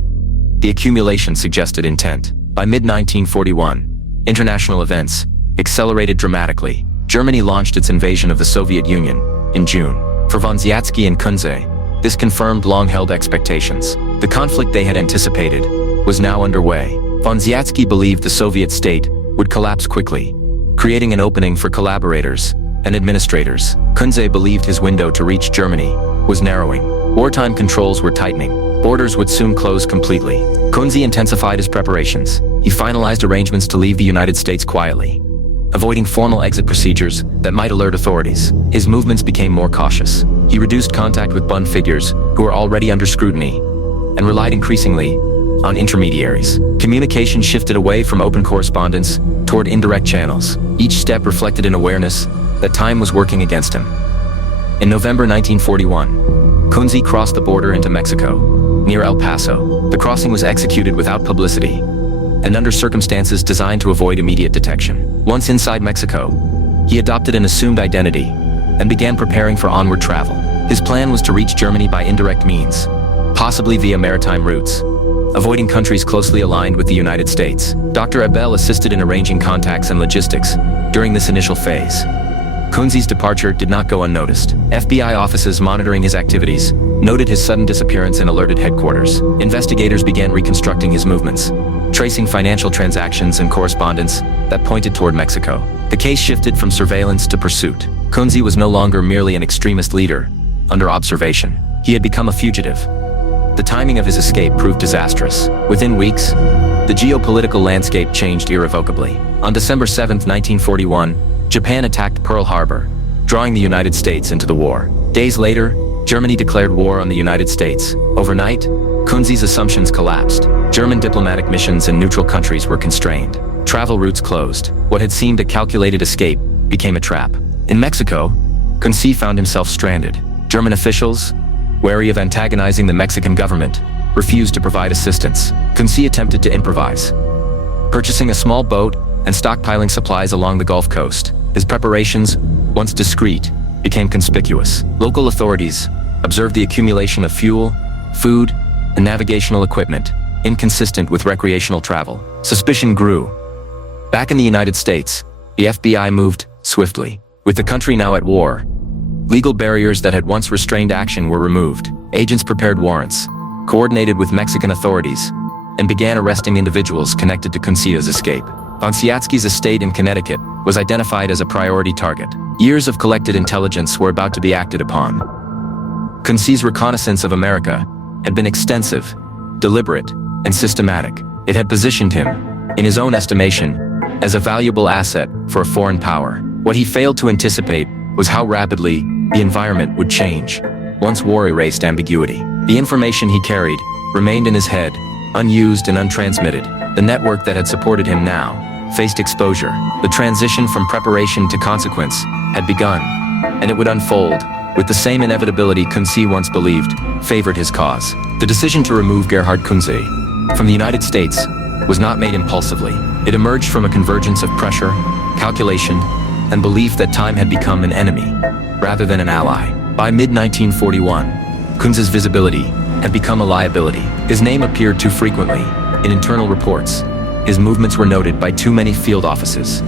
the accumulation suggested intent. By mid-1941, international events accelerated dramatically. Germany launched its invasion of the Soviet Union in June. For Vonsiatsky and Kunze, this confirmed long-held expectations. The conflict they had anticipated was now underway. Vonsiatsky believed the Soviet state would collapse quickly, creating an opening for collaborators and administrators. Kunze believed his window to reach Germany was narrowing. Wartime controls were tightening. Borders would soon close completely. Kunze intensified his preparations. He finalized arrangements to leave the United States quietly, avoiding formal exit procedures that might alert authorities. His movements became more cautious. He reduced contact with Bund figures who were already under scrutiny and relied increasingly on intermediaries. Communication shifted away from open correspondence toward indirect channels. Each step reflected an awareness that time was working against him. In November 1941, Kunze crossed the border into Mexico, near El Paso. The crossing was executed without publicity and under circumstances designed to avoid immediate detection. Once inside Mexico, he adopted an assumed identity and began preparing for onward travel. His plan was to reach Germany by indirect means, possibly via maritime routes, avoiding countries closely aligned with the United States. Dr. Abel assisted in arranging contacts and logistics during this initial phase. Kunze's departure did not go unnoticed. FBI offices monitoring his activities noted his sudden disappearance and alerted headquarters. Investigators began reconstructing his movements, tracing financial transactions and correspondence that pointed toward Mexico. The case shifted from surveillance to pursuit. Kunze was no longer merely an extremist leader under observation. He had become a fugitive. The timing of his escape proved disastrous. Within weeks, the geopolitical landscape changed irrevocably. On December 7, 1941, Japan attacked Pearl Harbor, drawing the United States into the war. Days later, Germany declared war on the United States. Overnight, Kunze's assumptions collapsed. German diplomatic missions in neutral countries were constrained. Travel routes closed. What had seemed a calculated escape became a trap. In Mexico, Kunze found himself stranded. German officials, wary of antagonizing the Mexican government, refused to provide assistance. Kunze attempted to improvise, purchasing a small boat and stockpiling supplies along the Gulf Coast. His preparations, once discreet, became conspicuous. Local authorities observed the accumulation of fuel, food, and navigational equipment, inconsistent with recreational travel. Suspicion grew. Back in the United States, the FBI moved swiftly. With the country now at war, legal barriers that had once restrained action were removed. Agents prepared warrants, coordinated with Mexican authorities, and began arresting individuals connected to Kunze's escape. Vonsiatsky's estate in Connecticut was identified as a priority target. Years of collected intelligence were about to be acted upon. Kunze's reconnaissance of America had been extensive, deliberate, and systematic. It had positioned him, in his own estimation, as a valuable asset for a foreign power. What he failed to anticipate was how rapidly the environment would change once war erased ambiguity. The information he carried remained in his head, unused and untransmitted. The network that had supported him now faced exposure. The transition from preparation to consequence had begun, and it would unfold with the same inevitability Kunze once believed favored his cause. The decision to remove Gerhard Kunze from the United States was not made impulsively. It emerged from a convergence of pressure, calculation, and belief that time had become an enemy rather than an ally. By mid-1941, Kunze's visibility had become a liability. His name appeared too frequently in internal reports. His movements were noted by too many field offices,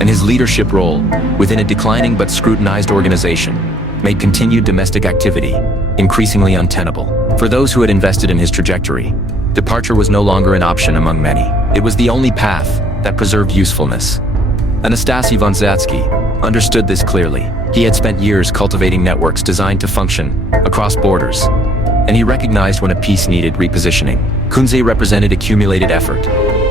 and his leadership role within a declining but scrutinized organization made continued domestic activity increasingly untenable. For those who had invested in his trajectory, departure was no longer an option among many. It was the only path that preserved usefulness. Anastase Vonsiatsky understood this clearly. He had spent years cultivating networks designed to function across borders, and he recognized when a piece needed repositioning. Kunze represented accumulated effort,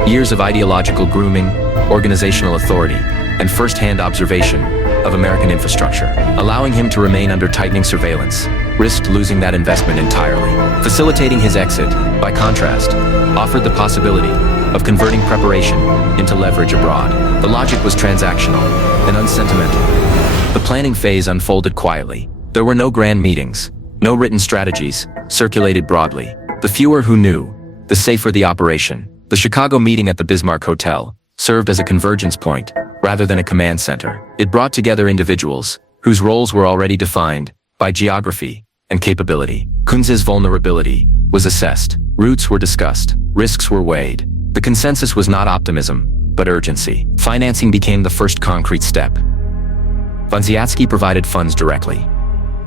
years of ideological grooming, organizational authority, and first-hand observation of American infrastructure. Allowing him to remain under tightening surveillance risked losing that investment entirely. Facilitating his exit, by contrast, offered the possibility of converting preparation into leverage abroad. The logic was transactional and unsentimental. The planning phase unfolded quietly. There were no grand meetings, no written strategies circulated broadly. The fewer who knew, the safer the operation. The Chicago meeting at the Bismarck Hotel served as a convergence point rather than a command center. It brought together individuals whose roles were already defined by geography and capability. Kunze's vulnerability was assessed. Routes were discussed. Risks were weighed. The consensus was not optimism, but urgency. Financing became the first concrete step. Vonsiatsky provided funds directly,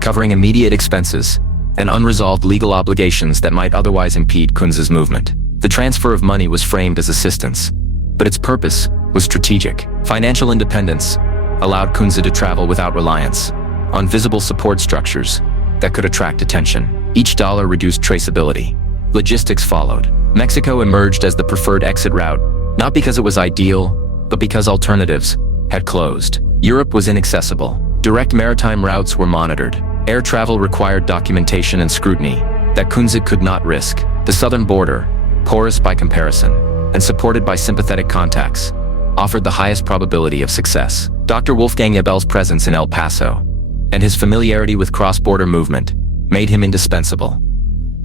covering immediate expenses and unresolved legal obligations that might otherwise impede Kunze's movement. The transfer of money was framed as assistance, but its purpose was strategic. Financial independence allowed Kunze to travel without reliance on visible support structures that could attract attention. Each dollar reduced traceability. Logistics followed. Mexico emerged as the preferred exit route, not because it was ideal, but because alternatives had closed. Europe was inaccessible. Direct maritime routes were monitored. Air travel required documentation and scrutiny that Kunze could not risk. The southern border porous by comparison, and supported by sympathetic contacts, offered the highest probability of success. Dr. Wolfgang Abel's presence in El Paso and his familiarity with cross-border movement made him indispensable.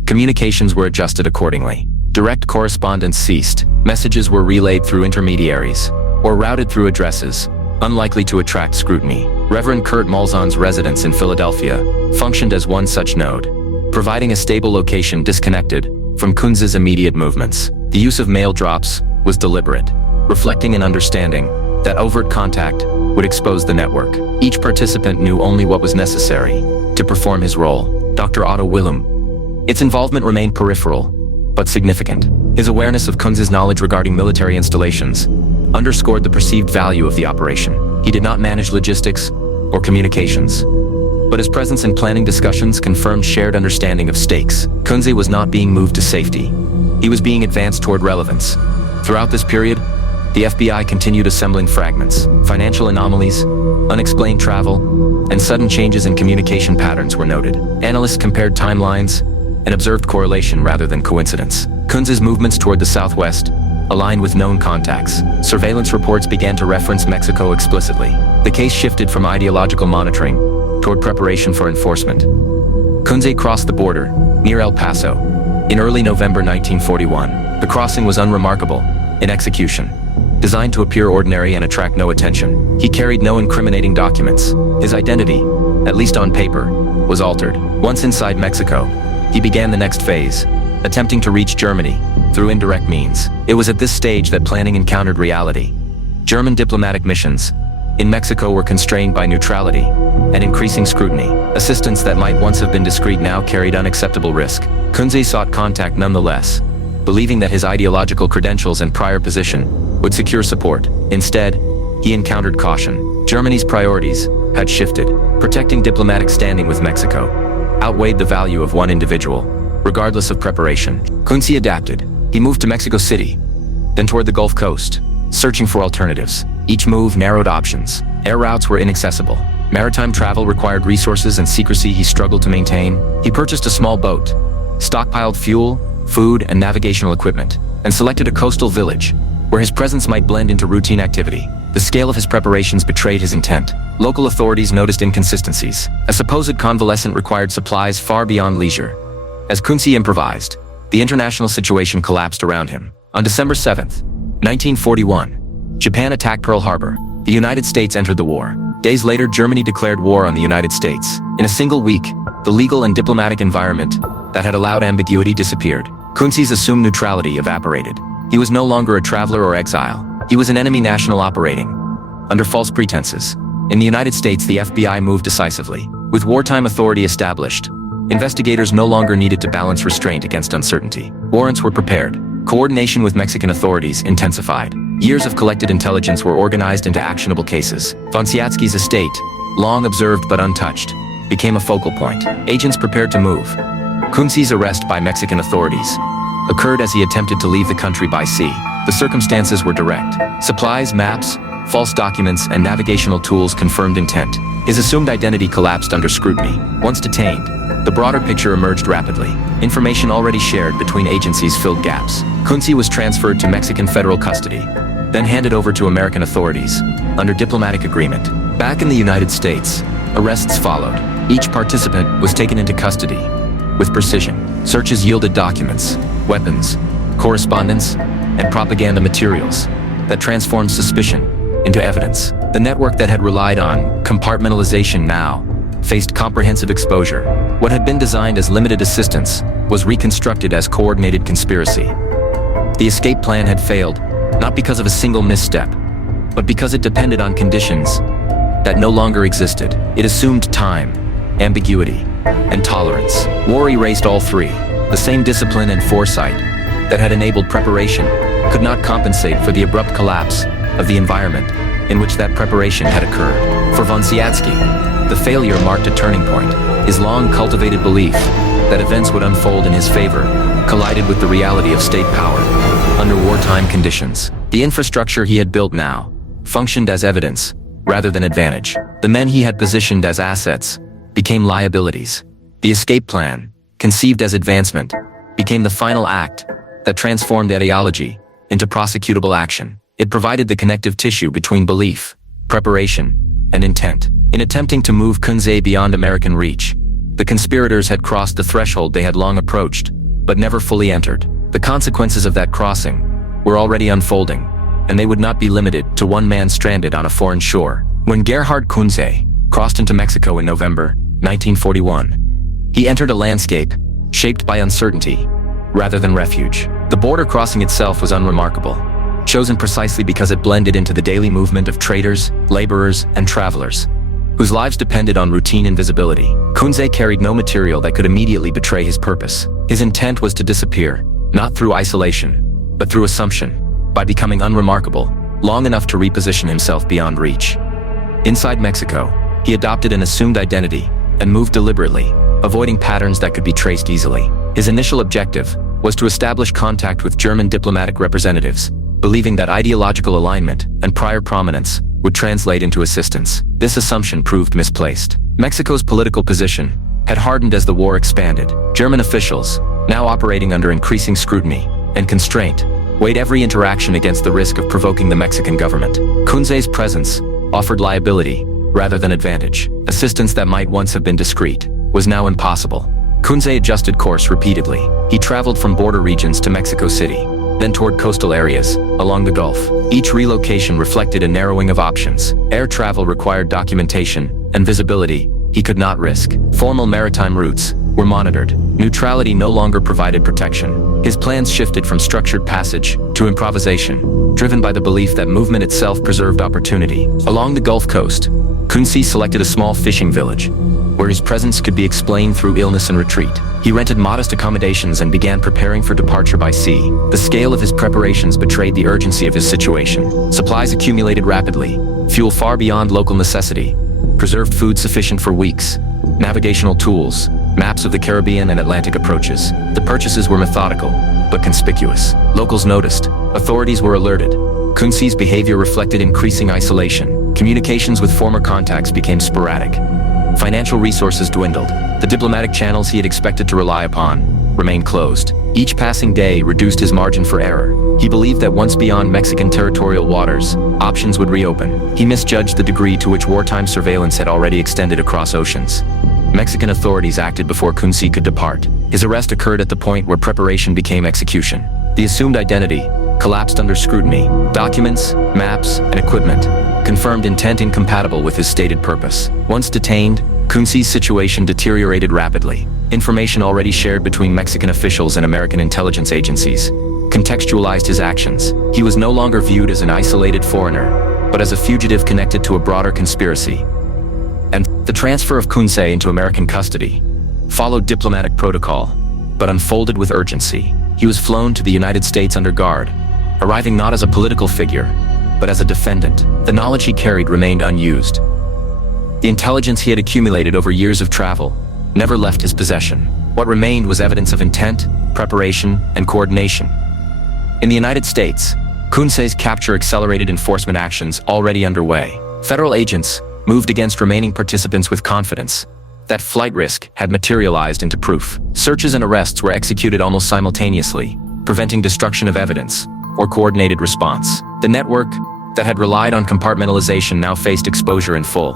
Communications were adjusted accordingly. Direct correspondence ceased. Messages were relayed through intermediaries or routed through addresses unlikely to attract scrutiny. Reverend Kurt Malzahn's residence in Philadelphia functioned as one such node, providing a stable location disconnected from Kunze's immediate movements. The use of mail drops was deliberate, reflecting an understanding that overt contact would expose the network. Each participant knew only what was necessary to perform his role. Dr. Otto Willem. Its involvement remained peripheral, but significant. His awareness of Kunze's knowledge regarding military installations underscored the perceived value of the operation. He did not manage logistics or communications, but his presence in planning discussions confirmed shared understanding of stakes. Kunze was not being moved to safety. He was being advanced toward relevance. Throughout this period, the FBI continued assembling fragments. Financial anomalies, unexplained travel, and sudden changes in communication patterns were noted. Analysts compared timelines and observed correlation rather than coincidence. Kunze's movements toward the southwest aligned with known contacts. Surveillance reports began to reference Mexico explicitly. The case shifted from ideological monitoring toward preparation for enforcement. Kunze crossed the border near El Paso in early November 1941. The crossing was unremarkable in execution, designed to appear ordinary and attract no attention. He carried no incriminating documents. His identity, at least on paper, was altered. Once inside Mexico, he began the next phase, attempting to reach Germany through indirect means. It was at this stage that planning encountered reality. German diplomatic missions in Mexico were constrained by neutrality and increasing scrutiny. Assistance that might once have been discreet now carried unacceptable risk. Kunze sought contact nonetheless, believing that his ideological credentials and prior position would secure support. Instead, he encountered caution. Germany's priorities had shifted. Protecting diplomatic standing with Mexico outweighed the value of one individual, regardless of preparation. Kunze adapted. He moved to Mexico City, then toward the Gulf Coast, searching for alternatives. Each move narrowed options. Air routes were inaccessible. Maritime travel required resources and secrecy he struggled to maintain. He purchased a small boat, stockpiled fuel, food, and navigational equipment, and selected a coastal village where his presence might blend into routine activity. The scale of his preparations betrayed his intent. Local authorities noticed inconsistencies. A supposed convalescent required supplies far beyond leisure. As Kunze improvised, the international situation collapsed around him. On December 7, 1941, Japan attacked Pearl Harbor. The United States entered the war. Days later, Germany declared war on the United States. In a single week, the legal and diplomatic environment that had allowed ambiguity disappeared. Kunze's assumed neutrality evaporated. He was no longer a traveler or exile. He was an enemy national operating under false pretenses. In the United States, the FBI moved decisively. With wartime authority established, investigators no longer needed to balance restraint against uncertainty. Warrants were prepared. Coordination with Mexican authorities intensified. Years of collected intelligence were organized into actionable cases. Vonsiatsky's estate, long observed but untouched, became a focal point. Agents prepared to move. Kunze's arrest by Mexican authorities occurred as he attempted to leave the country by sea. The circumstances were direct. Supplies, maps, false documents, and navigational tools confirmed intent. His assumed identity collapsed under scrutiny. Once detained, the broader picture emerged rapidly. Information already shared between agencies filled gaps. Kunze was transferred to Mexican federal custody, then handed over to American authorities under diplomatic agreement. Back in the United States, arrests followed. Each participant was taken into custody with precision. Searches yielded documents, weapons, correspondence, and propaganda materials that transformed suspicion into evidence. The network that had relied on compartmentalization now faced comprehensive exposure. What had been designed as limited assistance was reconstructed as coordinated conspiracy. The escape plan had failed, not because of a single misstep, but because it depended on conditions that no longer existed. It assumed time, ambiguity, and tolerance. War erased all three. The same discipline and foresight that had enabled preparation could not compensate for the abrupt collapse of the environment in which that preparation had occurred. For Vonsiatsky, the failure marked a turning point. His long-cultivated belief that events would unfold in his favor collided with the reality of state power under wartime conditions. The infrastructure he had built now functioned as evidence rather than advantage. The men he had positioned as assets became liabilities. The escape plan, conceived as advancement, became the final act that transformed ideology into prosecutable action. It provided the connective tissue between belief, preparation, and intent. In attempting to move Kunze beyond American reach, the conspirators had crossed the threshold they had long approached, but never fully entered. The consequences of that crossing were already unfolding, and they would not be limited to one man stranded on a foreign shore. When Gerhard Kunze crossed into Mexico in November 1941, he entered a landscape shaped by uncertainty rather than refuge. The border crossing itself was unremarkable, chosen precisely because it blended into the daily movement of traders, laborers, and travelers, whose lives depended on routine invisibility. Kunze carried no material that could immediately betray his purpose. His intent was to disappear, not through isolation, but through assumption, by becoming unremarkable, long enough to reposition himself beyond reach. Inside Mexico, he adopted an assumed identity and moved deliberately, avoiding patterns that could be traced easily. His initial objective was to establish contact with German diplomatic representatives, believing that ideological alignment and prior prominence would translate into assistance. This assumption proved misplaced. Mexico's political position had hardened as the war expanded. German officials, now operating under increasing scrutiny and constraint, weighed every interaction against the risk of provoking the Mexican government. Kunze's presence offered liability rather than advantage. Assistance that might once have been discreet was now impossible. Kunze adjusted course repeatedly. He traveled from border regions to Mexico City, then toward coastal areas, along the Gulf. Each relocation reflected a narrowing of options. Air travel required documentation and visibility he could not risk. Formal maritime routes were monitored. Neutrality no longer provided protection. His plans shifted from structured passage to improvisation, driven by the belief that movement itself preserved opportunity. Along the Gulf Coast, Kunze selected a small fishing village, where his presence could be explained through illness and retreat. He rented modest accommodations and began preparing for departure by sea. The scale of his preparations betrayed the urgency of his situation. Supplies accumulated rapidly, fuel far beyond local necessity, preserved food sufficient for weeks, navigational tools, maps of the Caribbean and Atlantic approaches. The purchases were methodical, but conspicuous. Locals noticed. Authorities were alerted. Kunze's behavior reflected increasing isolation. Communications with former contacts became sporadic. Financial resources dwindled. The diplomatic channels he had expected to rely upon remained closed. Each passing day reduced his margin for error. He believed that once beyond Mexican territorial waters, options would reopen. He misjudged the degree to which wartime surveillance had already extended across oceans. Mexican authorities acted before Kunze could depart. His arrest occurred at the point where preparation became execution. The assumed identity collapsed under scrutiny. Documents, maps, and equipment confirmed intent incompatible with his stated purpose. Once detained, Kunze's situation deteriorated rapidly. Information already shared between Mexican officials and American intelligence agencies contextualized his actions. He was no longer viewed as an isolated foreigner, but as a fugitive connected to a broader conspiracy. And the transfer of Kunze into American custody followed diplomatic protocol, but unfolded with urgency. He was flown to the United States under guard, arriving not as a political figure, but as a defendant. The knowledge he carried remained unused. The intelligence he had accumulated over years of travel never left his possession. What remained was evidence of intent, preparation, and coordination. In the United States, Kunze's capture accelerated enforcement actions already underway. Federal agents moved against remaining participants with confidence that flight risk had materialized into proof. Searches and arrests were executed almost simultaneously, preventing destruction of evidence or coordinated response. The network that had relied on compartmentalization now faced exposure in full.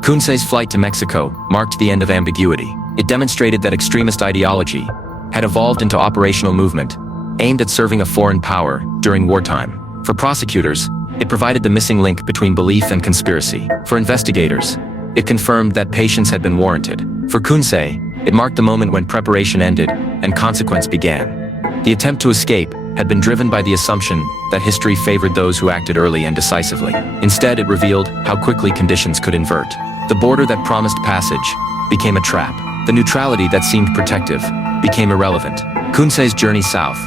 Kunze's flight to Mexico marked the end of ambiguity. It demonstrated that extremist ideology had evolved into operational movement, aimed at serving a foreign power during wartime. For prosecutors, it provided the missing link between belief and conspiracy. For investigators, it confirmed that patience had been warranted. For Kunze, it marked the moment when preparation ended and consequence began. The attempt to escape had been driven by the assumption that history favored those who acted early and decisively. Instead, it revealed how quickly conditions could invert. The border that promised passage became a trap. The neutrality that seemed protective became irrelevant. Kunze's journey south,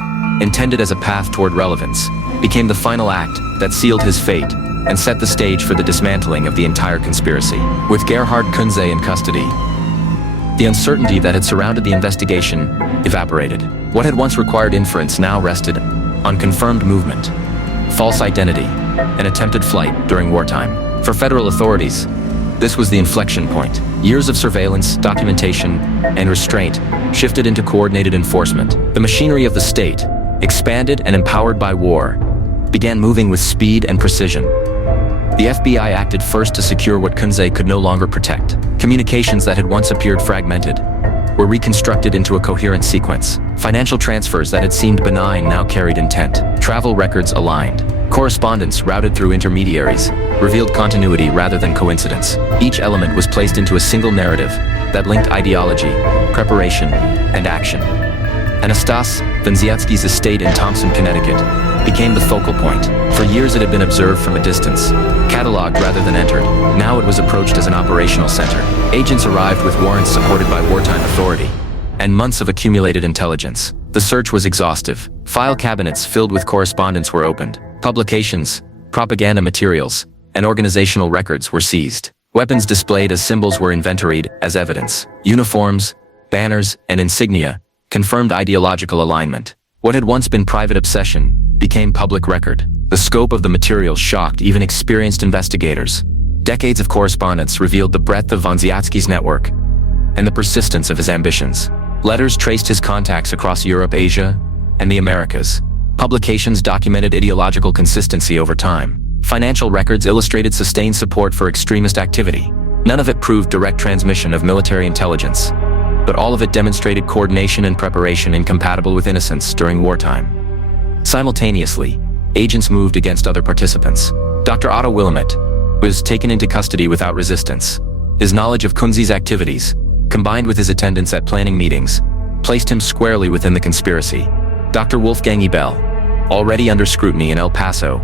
intended as a path toward relevance, became the final act that sealed his fate and set the stage for the dismantling of the entire conspiracy. With Gerhard Kunze in custody, the uncertainty that had surrounded the investigation evaporated. What had once required inference now rested on confirmed movement, false identity, and attempted flight during wartime. For federal authorities, this was the inflection point. Years of surveillance, documentation, and restraint shifted into coordinated enforcement. The machinery of the state expanded and empowered by war, began moving with speed and precision. The FBI acted first to secure what Kunze could no longer protect. Communications that had once appeared fragmented were reconstructed into a coherent sequence. Financial transfers that had seemed benign now carried intent. Travel records aligned. Correspondence routed through intermediaries revealed continuity rather than coincidence. Each element was placed into a single narrative that linked ideology, preparation, and action. Anastase Vonsiatsky's estate in Thompson, Connecticut, became the focal point. For years it had been observed from a distance, cataloged rather than entered. Now it was approached as an operational center. Agents arrived with warrants supported by wartime authority, and months of accumulated intelligence. The search was exhaustive. File cabinets filled with correspondence were opened. Publications, propaganda materials, and organizational records were seized. Weapons displayed as symbols were inventoried as evidence. Uniforms, banners, and insignia confirmed ideological alignment. What had once been private obsession became public record. The scope of the material shocked even experienced investigators. Decades of correspondence revealed the breadth of Vonsiatsky's network and the persistence of his ambitions. Letters traced his contacts across Europe, Asia, and the Americas. Publications documented ideological consistency over time. Financial records illustrated sustained support for extremist activity. None of it proved direct transmission of military intelligence, but all of it demonstrated coordination and preparation incompatible with innocence during wartime. Simultaneously, agents moved against other participants. Dr. Otto Wilhelm was taken into custody without resistance. His knowledge of Kunze's activities, combined with his attendance at planning meetings, placed him squarely within the conspiracy. Dr. Wolfgang Ebel, already under scrutiny in El Paso,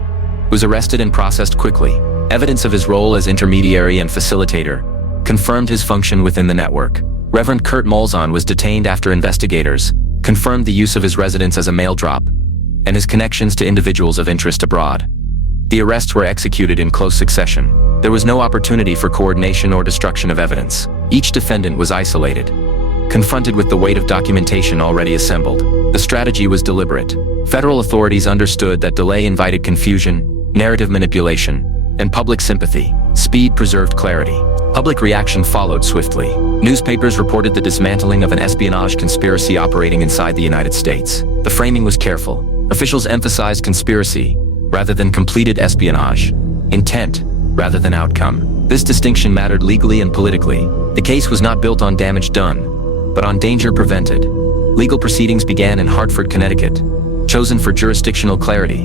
was arrested and processed quickly. Evidence of his role as intermediary and facilitator confirmed his function within the network. Reverend Kurt Molzahn was detained after investigators confirmed the use of his residence as a mail drop and his connections to individuals of interest abroad. The arrests were executed in close succession. There was no opportunity for coordination or destruction of evidence. Each defendant was isolated, confronted with the weight of documentation already assembled. The strategy was deliberate. Federal authorities understood that delay invited confusion, narrative manipulation, and public sympathy. Speed preserved clarity. Public reaction followed swiftly. Newspapers reported the dismantling of an espionage conspiracy operating inside the United States. The framing was careful. Officials emphasized conspiracy rather than completed espionage, intent rather than outcome. This distinction mattered legally and politically. The case was not built on damage done, but on danger prevented. Legal proceedings began in Hartford, Connecticut, chosen for jurisdictional clarity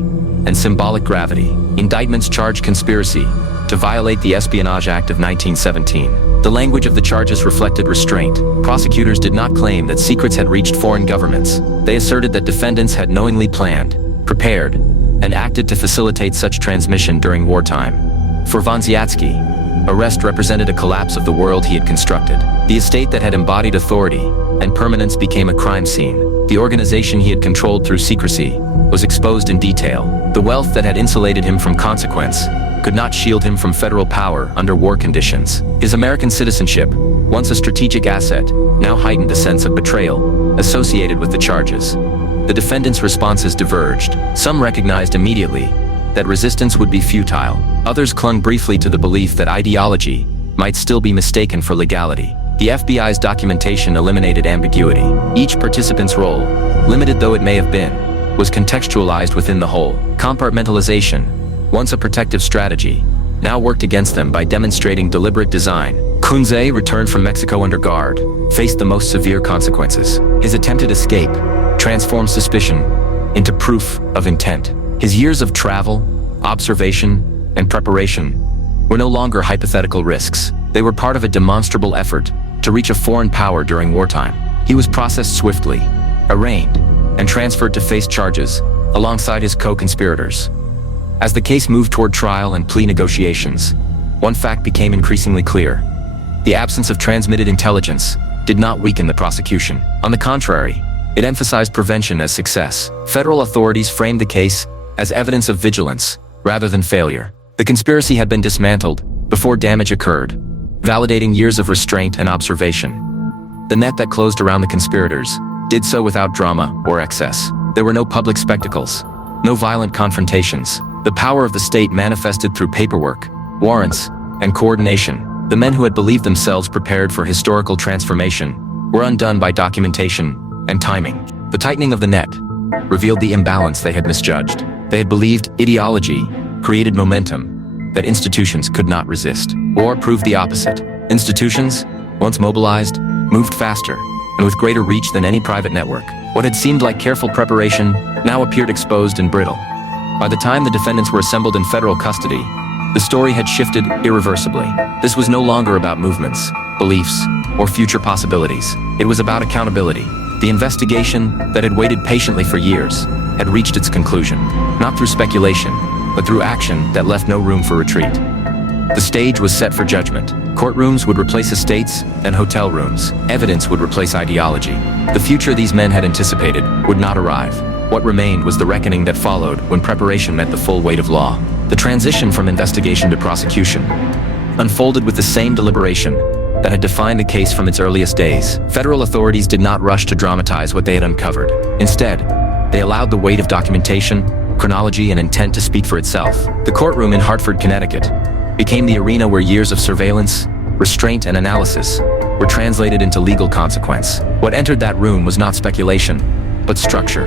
and symbolic gravity. Indictments charged conspiracy to violate the Espionage Act of 1917. The language of the charges reflected restraint. Prosecutors did not claim that secrets had reached foreign governments. They asserted that defendants had knowingly planned, prepared, and acted to facilitate such transmission during wartime. For Vonsiatsky, arrest represented a collapse of the world he had constructed. The estate that had embodied authority and permanence became a crime scene. The organization he had controlled through secrecy was exposed in detail. The wealth that had insulated him from consequence could not shield him from federal power under war conditions. His American citizenship, once a strategic asset, now heightened a sense of betrayal associated with the charges. The defendants' responses diverged. Some recognized immediately that resistance would be futile. Others clung briefly to the belief that ideology might still be mistaken for legality. The FBI's documentation eliminated ambiguity. Each participant's role, limited though it may have been, was contextualized within the whole. Compartmentalization, once a protective strategy, now worked against them by demonstrating deliberate design. Kunze, returned from Mexico under guard, faced the most severe consequences. His attempted escape transformed suspicion into proof of intent. His years of travel, observation, and preparation were no longer hypothetical risks. They were part of a demonstrable effort to reach a foreign power during wartime. He was processed swiftly, arraigned, and transferred to face charges alongside his co-conspirators. As the case moved toward trial and plea negotiations, one fact became increasingly clear. The absence of transmitted intelligence did not weaken the prosecution. On the contrary, it emphasized prevention as success. Federal authorities framed the case as evidence of vigilance rather than failure. The conspiracy had been dismantled before damage occurred, validating years of restraint and observation. The net that closed around the conspirators did so without drama or excess. There were no public spectacles, no violent confrontations. The power of the state manifested through paperwork, warrants, and coordination. The men who had believed themselves prepared for historical transformation were undone by documentation and timing. The tightening of the net revealed the imbalance they had misjudged. They had believed ideology created momentum that institutions could not resist. War proved the opposite. Institutions, once mobilized, moved faster and with greater reach than any private network. What had seemed like careful preparation now appeared exposed and brittle. By the time the defendants were assembled in federal custody, the story had shifted irreversibly. This was no longer about movements, beliefs, or future possibilities. It was about accountability. The investigation that had waited patiently for years had reached its conclusion, not through speculation, but through action that left no room for retreat. The stage was set for judgment. Courtrooms would replace estates and hotel rooms. Evidence would replace ideology. The future these men had anticipated would not arrive. What remained was the reckoning that followed when preparation met the full weight of law. The transition from investigation to prosecution unfolded with the same deliberation that had defined the case from its earliest days. Federal authorities did not rush to dramatize what they had uncovered. Instead, they allowed the weight of documentation, chronology, and intent to speak for itself. The courtroom in Hartford, Connecticut, became the arena where years of surveillance, restraint, and analysis were translated into legal consequence. What entered that room was not speculation, but structure.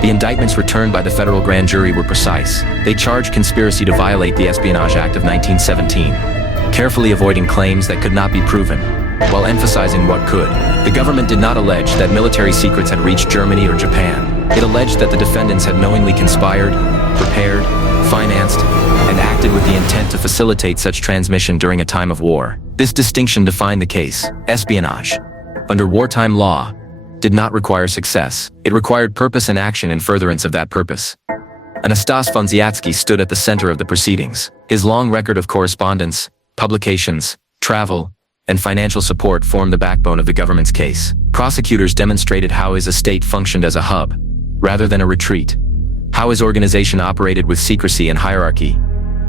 The indictments returned by the federal grand jury were precise. They charged conspiracy to violate the Espionage Act of 1917, carefully avoiding claims that could not be proven, while emphasizing what could. The government did not allege that military secrets had reached Germany or Japan. It alleged that the defendants had knowingly conspired, prepared, financed, and acted with the intent to facilitate such transmission during a time of war. This distinction defined the case. Espionage, under wartime law, did not require success. It required purpose and action in furtherance of that purpose. Anastase Vonsiatsky stood at the center of the proceedings. His long record of correspondence, publications, travel, and financial support formed the backbone of the government's case. Prosecutors demonstrated how his estate functioned as a hub, rather than a retreat, how his organization operated with secrecy and hierarchy,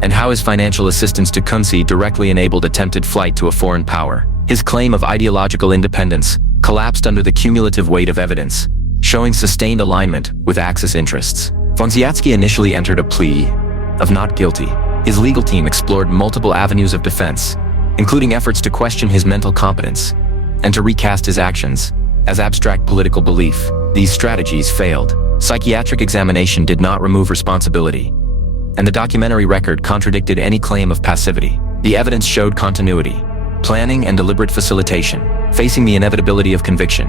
and how his financial assistance to Kunze directly enabled attempted flight to a foreign power. His claim of ideological independence collapsed under the cumulative weight of evidence, showing sustained alignment with Axis interests. Vonsiatsky initially entered a plea of not guilty. His legal team explored multiple avenues of defense, including efforts to question his mental competence and to recast his actions as abstract political belief. These strategies failed. Psychiatric examination did not remove responsibility, and the documentary record contradicted any claim of passivity. The evidence showed continuity, planning, and deliberate facilitation. Facing the inevitability of conviction,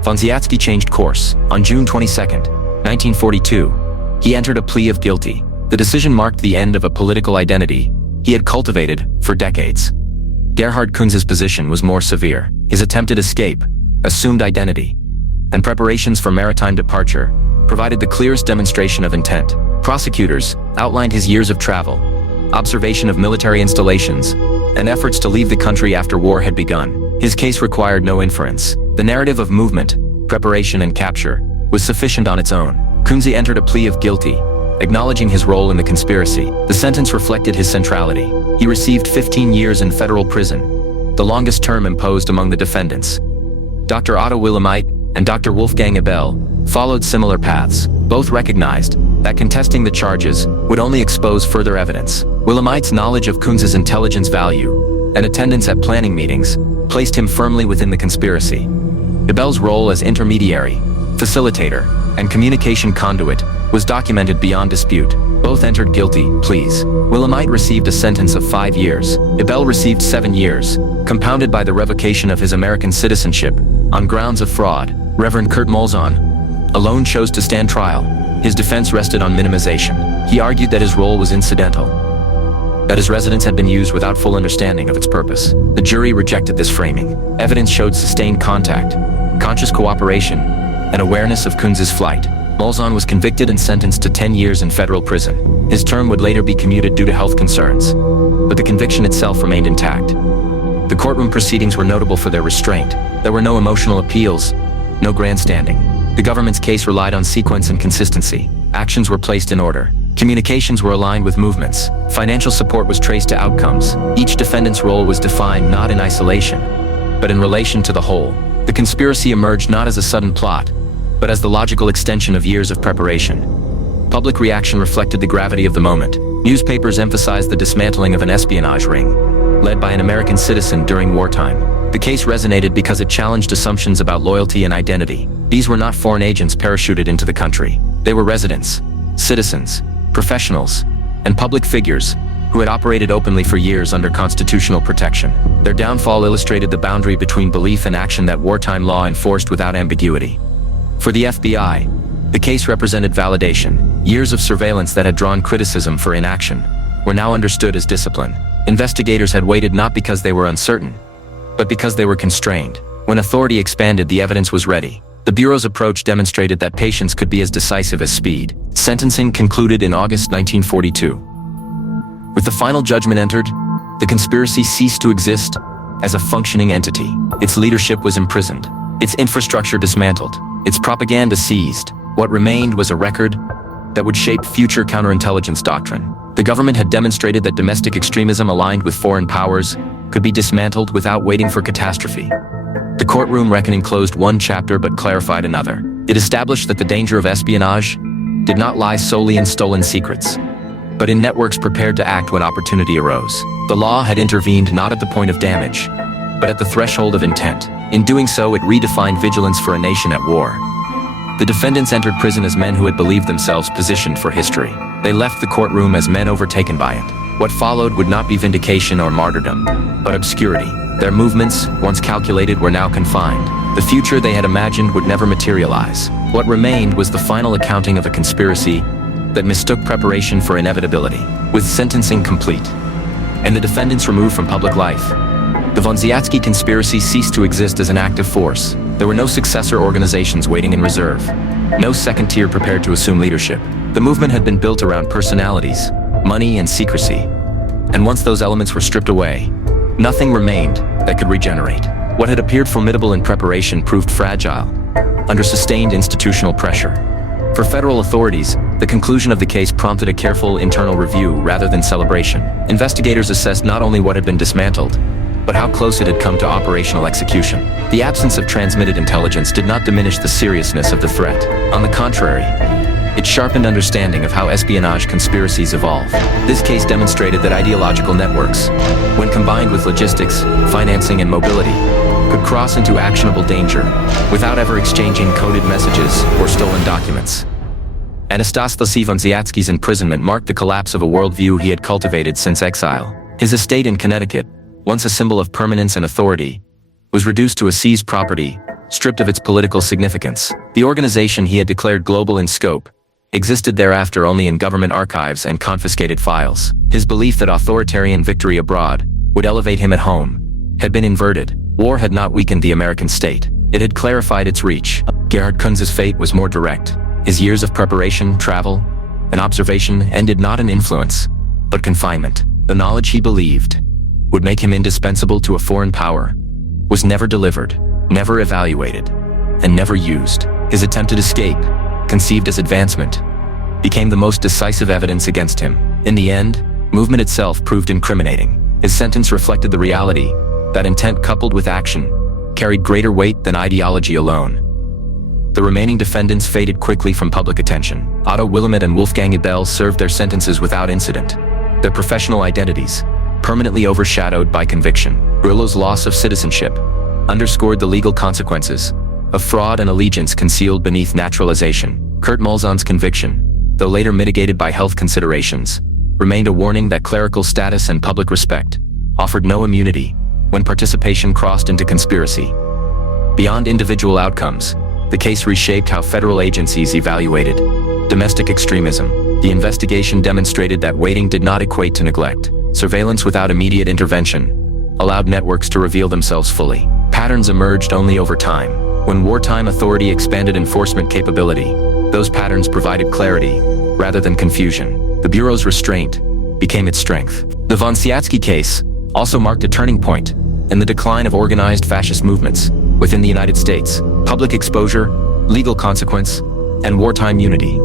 Vonsiatsky changed course. On June 22, 1942, he entered a plea of guilty. The decision marked the end of a political identity he had cultivated for decades. Gerhard Kunze's position was more severe. His attempted escape, assumed identity, and preparations for maritime departure provided the clearest demonstration of intent. Prosecutors outlined his years of travel, observation of military installations, and efforts to leave the country after war had begun. His case required no inference. The narrative of movement, preparation, and capture was sufficient on its own. Kunze entered a plea of guilty, acknowledging his role in the conspiracy. The sentence reflected his centrality. He received 15 years in federal prison, the longest term imposed among the defendants. Dr. Otto Wilhelmite and Dr. Wolfgang Abel followed similar paths. Both recognized that contesting the charges would only expose further evidence. Wilhelmite's knowledge of Kunze's intelligence value and attendance at planning meetings placed him firmly within the conspiracy. Abel's role as intermediary, facilitator, and communication conduit was documented beyond dispute. Both entered guilty pleas. Wilhelmite received a sentence of 5 years. Abel received 7 years, compounded by the revocation of his American citizenship on grounds of fraud. Reverend Kurt Molzahn alone chose to stand trial. His defense rested on minimization. He argued that his role was incidental, that his residence had been used without full understanding of its purpose. The jury rejected this framing. Evidence showed sustained contact, conscious cooperation, and awareness of Kunze's flight. Molzahn was convicted and sentenced to 10 years in federal prison. His term would later be commuted due to health concerns, but the conviction itself remained intact. The courtroom proceedings were notable for their restraint. There were no emotional appeals, no grandstanding. The government's case relied on sequence and consistency. Actions were placed in order. Communications were aligned with movements. Financial support was traced to outcomes. Each defendant's role was defined not in isolation, but in relation to the whole. The conspiracy emerged not as a sudden plot, but as the logical extension of years of preparation. Public reaction reflected the gravity of the moment. Newspapers emphasized the dismantling of an espionage ring, led by an American citizen during wartime. The case resonated because it challenged assumptions about loyalty and identity. These were not foreign agents parachuted into the country. They were residents, citizens, professionals, and public figures who had operated openly for years under constitutional protection. Their downfall illustrated the boundary between belief and action that wartime law enforced without ambiguity. For the FBI, the case represented validation. Years of surveillance that had drawn criticism for inaction were now understood as discipline. Investigators had waited not because they were uncertain, but because they were constrained. When authority expanded, the evidence was ready. The Bureau's approach demonstrated that patience could be as decisive as speed. Sentencing concluded in August 1942. With the final judgment entered, the conspiracy ceased to exist as a functioning entity. Its leadership was imprisoned, its infrastructure dismantled, its propaganda seized. What remained was a record that would shape future counterintelligence doctrine. The government had demonstrated that domestic extremism aligned with foreign powers could be dismantled without waiting for catastrophe. The courtroom reckoning closed one chapter but clarified another. It established that the danger of espionage did not lie solely in stolen secrets, but in networks prepared to act when opportunity arose. The law had intervened not at the point of damage, but at the threshold of intent. In doing so, it redefined vigilance for a nation at war. The defendants entered prison as men who had believed themselves positioned for history. They left the courtroom as men overtaken by it. What followed would not be vindication or martyrdom, but obscurity. Their movements, once calculated, were now confined. The future they had imagined would never materialize. What remained was the final accounting of a conspiracy that mistook preparation for inevitability. With sentencing complete, and the defendants removed from public life, the Vonsiatsky conspiracy ceased to exist as an active force. There were no successor organizations waiting in reserve, no second tier prepared to assume leadership. The movement had been built around personalities, money, and secrecy. And once those elements were stripped away, nothing remained that could regenerate. What had appeared formidable in preparation proved fragile under sustained institutional pressure. For federal authorities, the conclusion of the case prompted a careful internal review rather than celebration. Investigators assessed not only what had been dismantled, but how close it had come to operational execution. The absence of transmitted intelligence did not diminish the seriousness of the threat. On the contrary, it sharpened understanding of how espionage conspiracies evolve. This case demonstrated that ideological networks, when combined with logistics, financing, and mobility, could cross into actionable danger without ever exchanging coded messages or stolen documents. Anastase A. Vonsiatsky's imprisonment marked the collapse of a worldview he had cultivated since exile. His estate in Connecticut, once a symbol of permanence and authority, was reduced to a seized property, stripped of its political significance. The organization he had declared global in scope existed thereafter only in government archives and confiscated files. His belief that authoritarian victory abroad would elevate him at home had been inverted. War had not weakened the American state. It had clarified its reach. Gerhard Kunze's fate was more direct. His years of preparation, travel, and observation ended not in influence, but confinement. The knowledge he believed would make him indispensable to a foreign power was never delivered, never evaluated, and never used. His attempted escape, conceived as advancement, became the most decisive evidence against him. In the end, movement itself proved incriminating. His sentence reflected the reality that intent coupled with action carried greater weight than ideology alone. The remaining defendants faded quickly from public attention. Otto Wilhelm and Wolfgang Abel served their sentences without incident, their professional identities permanently overshadowed by conviction. Brillo's loss of citizenship underscored the legal consequences of fraud and allegiance concealed beneath naturalization. Kurt Malzahn's conviction, though later mitigated by health considerations, remained a warning that clerical status and public respect offered no immunity when participation crossed into conspiracy. Beyond individual outcomes, the case reshaped how federal agencies evaluated domestic extremism. The investigation demonstrated that waiting did not equate to neglect. Surveillance without immediate intervention allowed networks to reveal themselves fully. Patterns emerged only over time. When wartime authority expanded enforcement capability, those patterns provided clarity rather than confusion. The Bureau's restraint became its strength. The Vonsiatsky case also marked a turning point in the decline of organized fascist movements within the United States. Public exposure, legal consequence, and wartime unity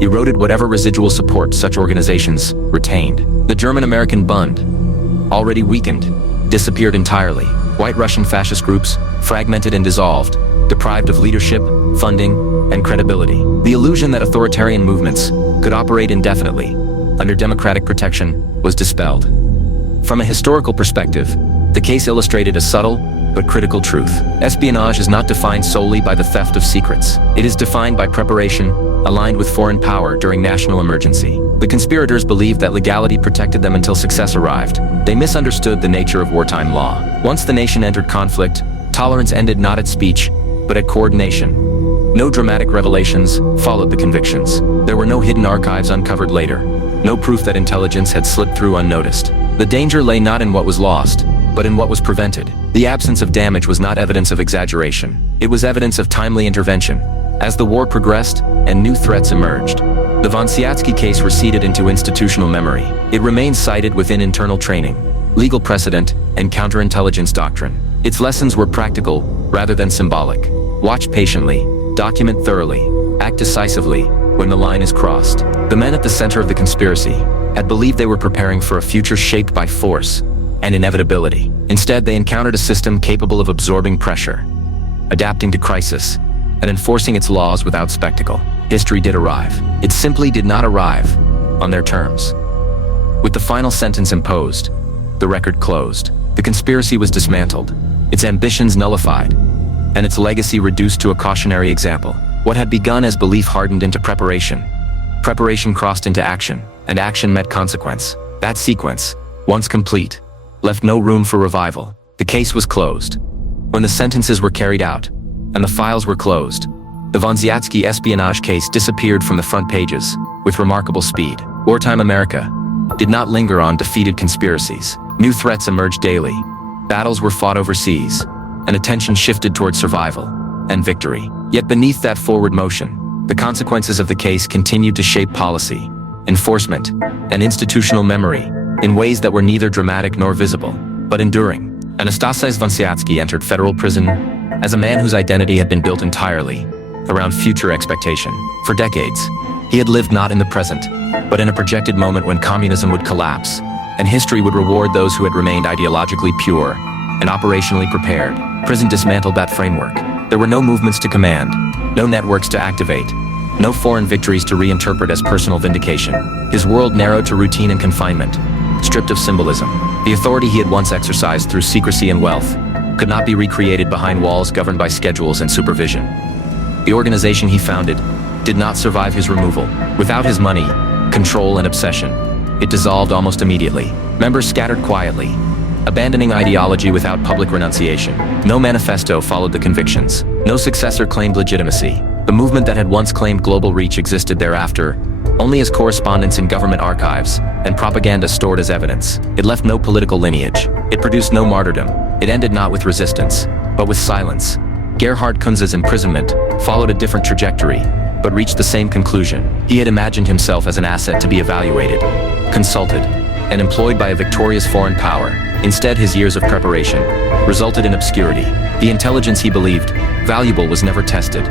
eroded whatever residual support such organizations retained. The German-American Bund, already weakened, disappeared entirely. White Russian fascist groups, fragmented and dissolved, deprived of leadership, funding, and credibility. The illusion that authoritarian movements could operate indefinitely under democratic protection was dispelled. From a historical perspective, the case illustrated a subtle but critical truth. Espionage is not defined solely by the theft of secrets. It is defined by preparation, aligned with foreign power during national emergency. The conspirators believed that legality protected them until success arrived. They misunderstood the nature of wartime law. Once the nation entered conflict, tolerance ended not at speech, but at coordination. No dramatic revelations followed the convictions. There were no hidden archives uncovered later. No proof that intelligence had slipped through unnoticed. The danger lay not in what was lost, but in what was prevented. The absence of damage was not evidence of exaggeration. It was evidence of timely intervention. As the war progressed and new threats emerged, the Vonsiatsky case receded into institutional memory. It remains cited within internal training, legal precedent, and counterintelligence doctrine. Its lessons were practical rather than symbolic. Watch patiently, document thoroughly, act decisively when the line is crossed. The men at the center of the conspiracy had believed they were preparing for a future shaped by force and inevitability. Instead, they encountered a system capable of absorbing pressure, adapting to crisis, and enforcing its laws without spectacle. History did arrive. It simply did not arrive on their terms. With the final sentence imposed, the record closed. The conspiracy was dismantled, its ambitions nullified, and its legacy reduced to a cautionary example. What had begun as belief hardened into preparation. Preparation crossed into action, and action met consequence. That sequence, once complete, left no room for revival. The case was closed. When the sentences were carried out, and the files were closed, the Vonsiatsky espionage case disappeared from the front pages with remarkable speed. Wartime America did not linger on defeated conspiracies. New threats emerged daily. Battles were fought overseas, and attention shifted toward survival and victory. Yet beneath that forward motion, the consequences of the case continued to shape policy, enforcement, and institutional memory in ways that were neither dramatic nor visible, but enduring. Anastase Vonsiatsky entered federal prison as a man whose identity had been built entirely around future expectation. For decades, he had lived not in the present, but in a projected moment when communism would collapse, and history would reward those who had remained ideologically pure and operationally prepared. Prison dismantled that framework. There were no movements to command, no networks to activate, no foreign victories to reinterpret as personal vindication. His world narrowed to routine and confinement, stripped of symbolism. The authority he had once exercised through secrecy and wealth could not be recreated behind walls governed by schedules and supervision. The organization he founded did not survive his removal. Without his money, control, and obsession, it dissolved almost immediately. Members scattered quietly, abandoning ideology without public renunciation. No manifesto followed the convictions. No successor claimed legitimacy. The movement that had once claimed global reach existed thereafter only as correspondence in government archives and propaganda stored as evidence. It left no political lineage. It produced no martyrdom. It ended not with resistance, but with silence. Gerhard Kunze's imprisonment followed a different trajectory, but reached the same conclusion. He had imagined himself as an asset to be evaluated, consulted, and employed by a victorious foreign power. Instead, his years of preparation resulted in obscurity. The intelligence he believed valuable was never tested,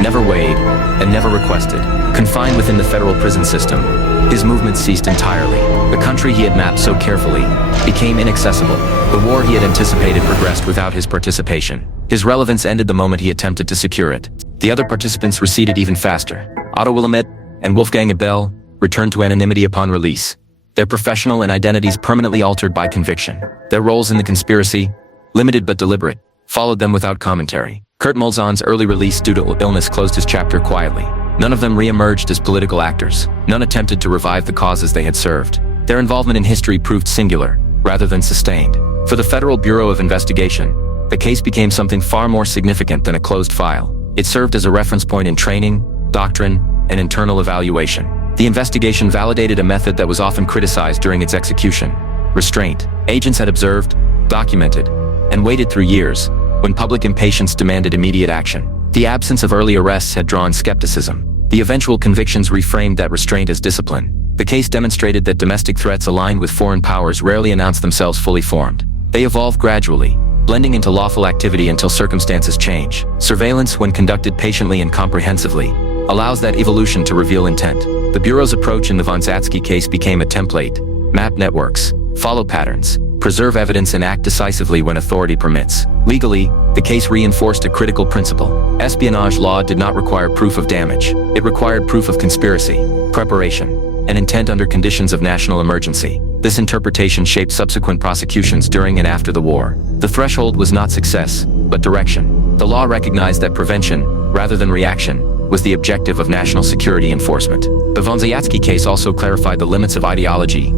never weighed, and never requested. Confined within the federal prison system, his movement ceased entirely. The country he had mapped so carefully became inaccessible. The war he had anticipated progressed without his participation. His relevance ended the moment he attempted to secure it. The other participants receded even faster. Otto Wilhelm and Wolfgang Abel returned to anonymity upon release, their professional and identities permanently altered by conviction. Their roles in the conspiracy, limited but deliberate, followed them without commentary. Kurt Mulzahn's early release due to illness closed his chapter quietly. None of them re-emerged as political actors. None attempted to revive the causes they had served. Their involvement in history proved singular, rather than sustained. For the Federal Bureau of Investigation, the case became something far more significant than a closed file. It served as a reference point in training, doctrine, and internal evaluation. The investigation validated a method that was often criticized during its execution: restraint. Agents had observed, documented, and waited through years when public impatience demanded immediate action. The absence of early arrests had drawn skepticism. The eventual convictions reframed that restraint as discipline. The case demonstrated that domestic threats aligned with foreign powers rarely announce themselves fully formed. They evolve gradually, blending into lawful activity until circumstances change. Surveillance, when conducted patiently and comprehensively, allows that evolution to reveal intent. The Bureau's approach in the Vonsiatsky case became a template: map networks, follow patterns, preserve evidence, and act decisively when authority permits. Legally, the case reinforced a critical principle. Espionage law did not require proof of damage. It required proof of conspiracy, preparation, and intent under conditions of national emergency. This interpretation shaped subsequent prosecutions during and after the war. The threshold was not success, but direction. The law recognized that prevention, rather than reaction, was the objective of national security enforcement. The Vonsiatsky case also clarified the limits of ideology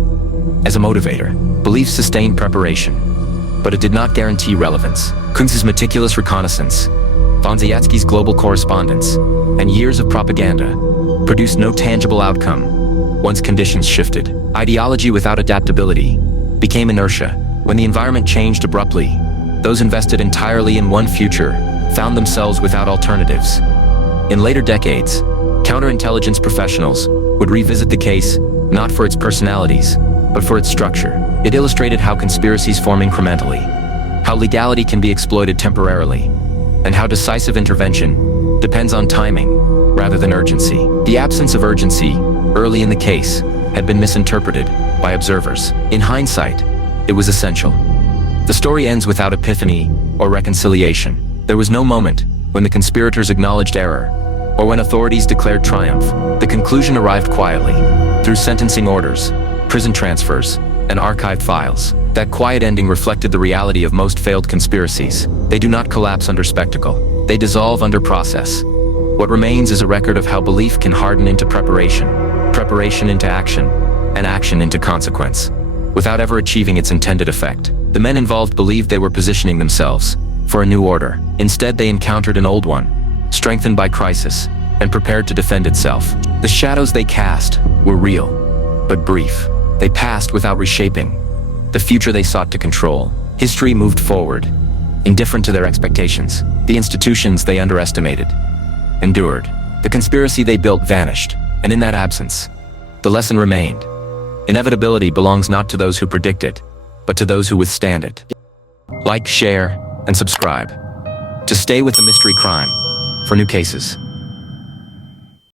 as a motivator. Belief sustained preparation, but it did not guarantee relevance. Kunze's meticulous reconnaissance, Vonsiatsky's global correspondence, and years of propaganda produced no tangible outcome once conditions shifted. Ideology without adaptability became inertia. When the environment changed abruptly, those invested entirely in one future found themselves without alternatives. In later decades, counterintelligence professionals would revisit the case not for its personalities, but for its structure. It illustrated how conspiracies form incrementally, how legality can be exploited temporarily, and how decisive intervention depends on timing rather than urgency. The absence of urgency early in the case had been misinterpreted by observers. In hindsight, it was essential. The story ends without epiphany or reconciliation. There was no moment when the conspirators acknowledged error or when authorities declared triumph. The conclusion arrived quietly, through sentencing orders, prison transfers, and archived files. That quiet ending reflected the reality of most failed conspiracies. They do not collapse under spectacle. They dissolve under process. What remains is a record of how belief can harden into preparation, preparation into action, and action into consequence, without ever achieving its intended effect. The men involved believed they were positioning themselves for a new order. Instead, they encountered an old one, strengthened by crisis, and prepared to defend itself. The shadows they cast were real, but brief. They passed without reshaping the future they sought to control. History moved forward, indifferent to their expectations. The institutions they underestimated endured. The conspiracy they built vanished, and in that absence, the lesson remained. Inevitability belongs not to those who predict it, but to those who withstand it. Like, share, and subscribe to stay with the mystery crime for new cases.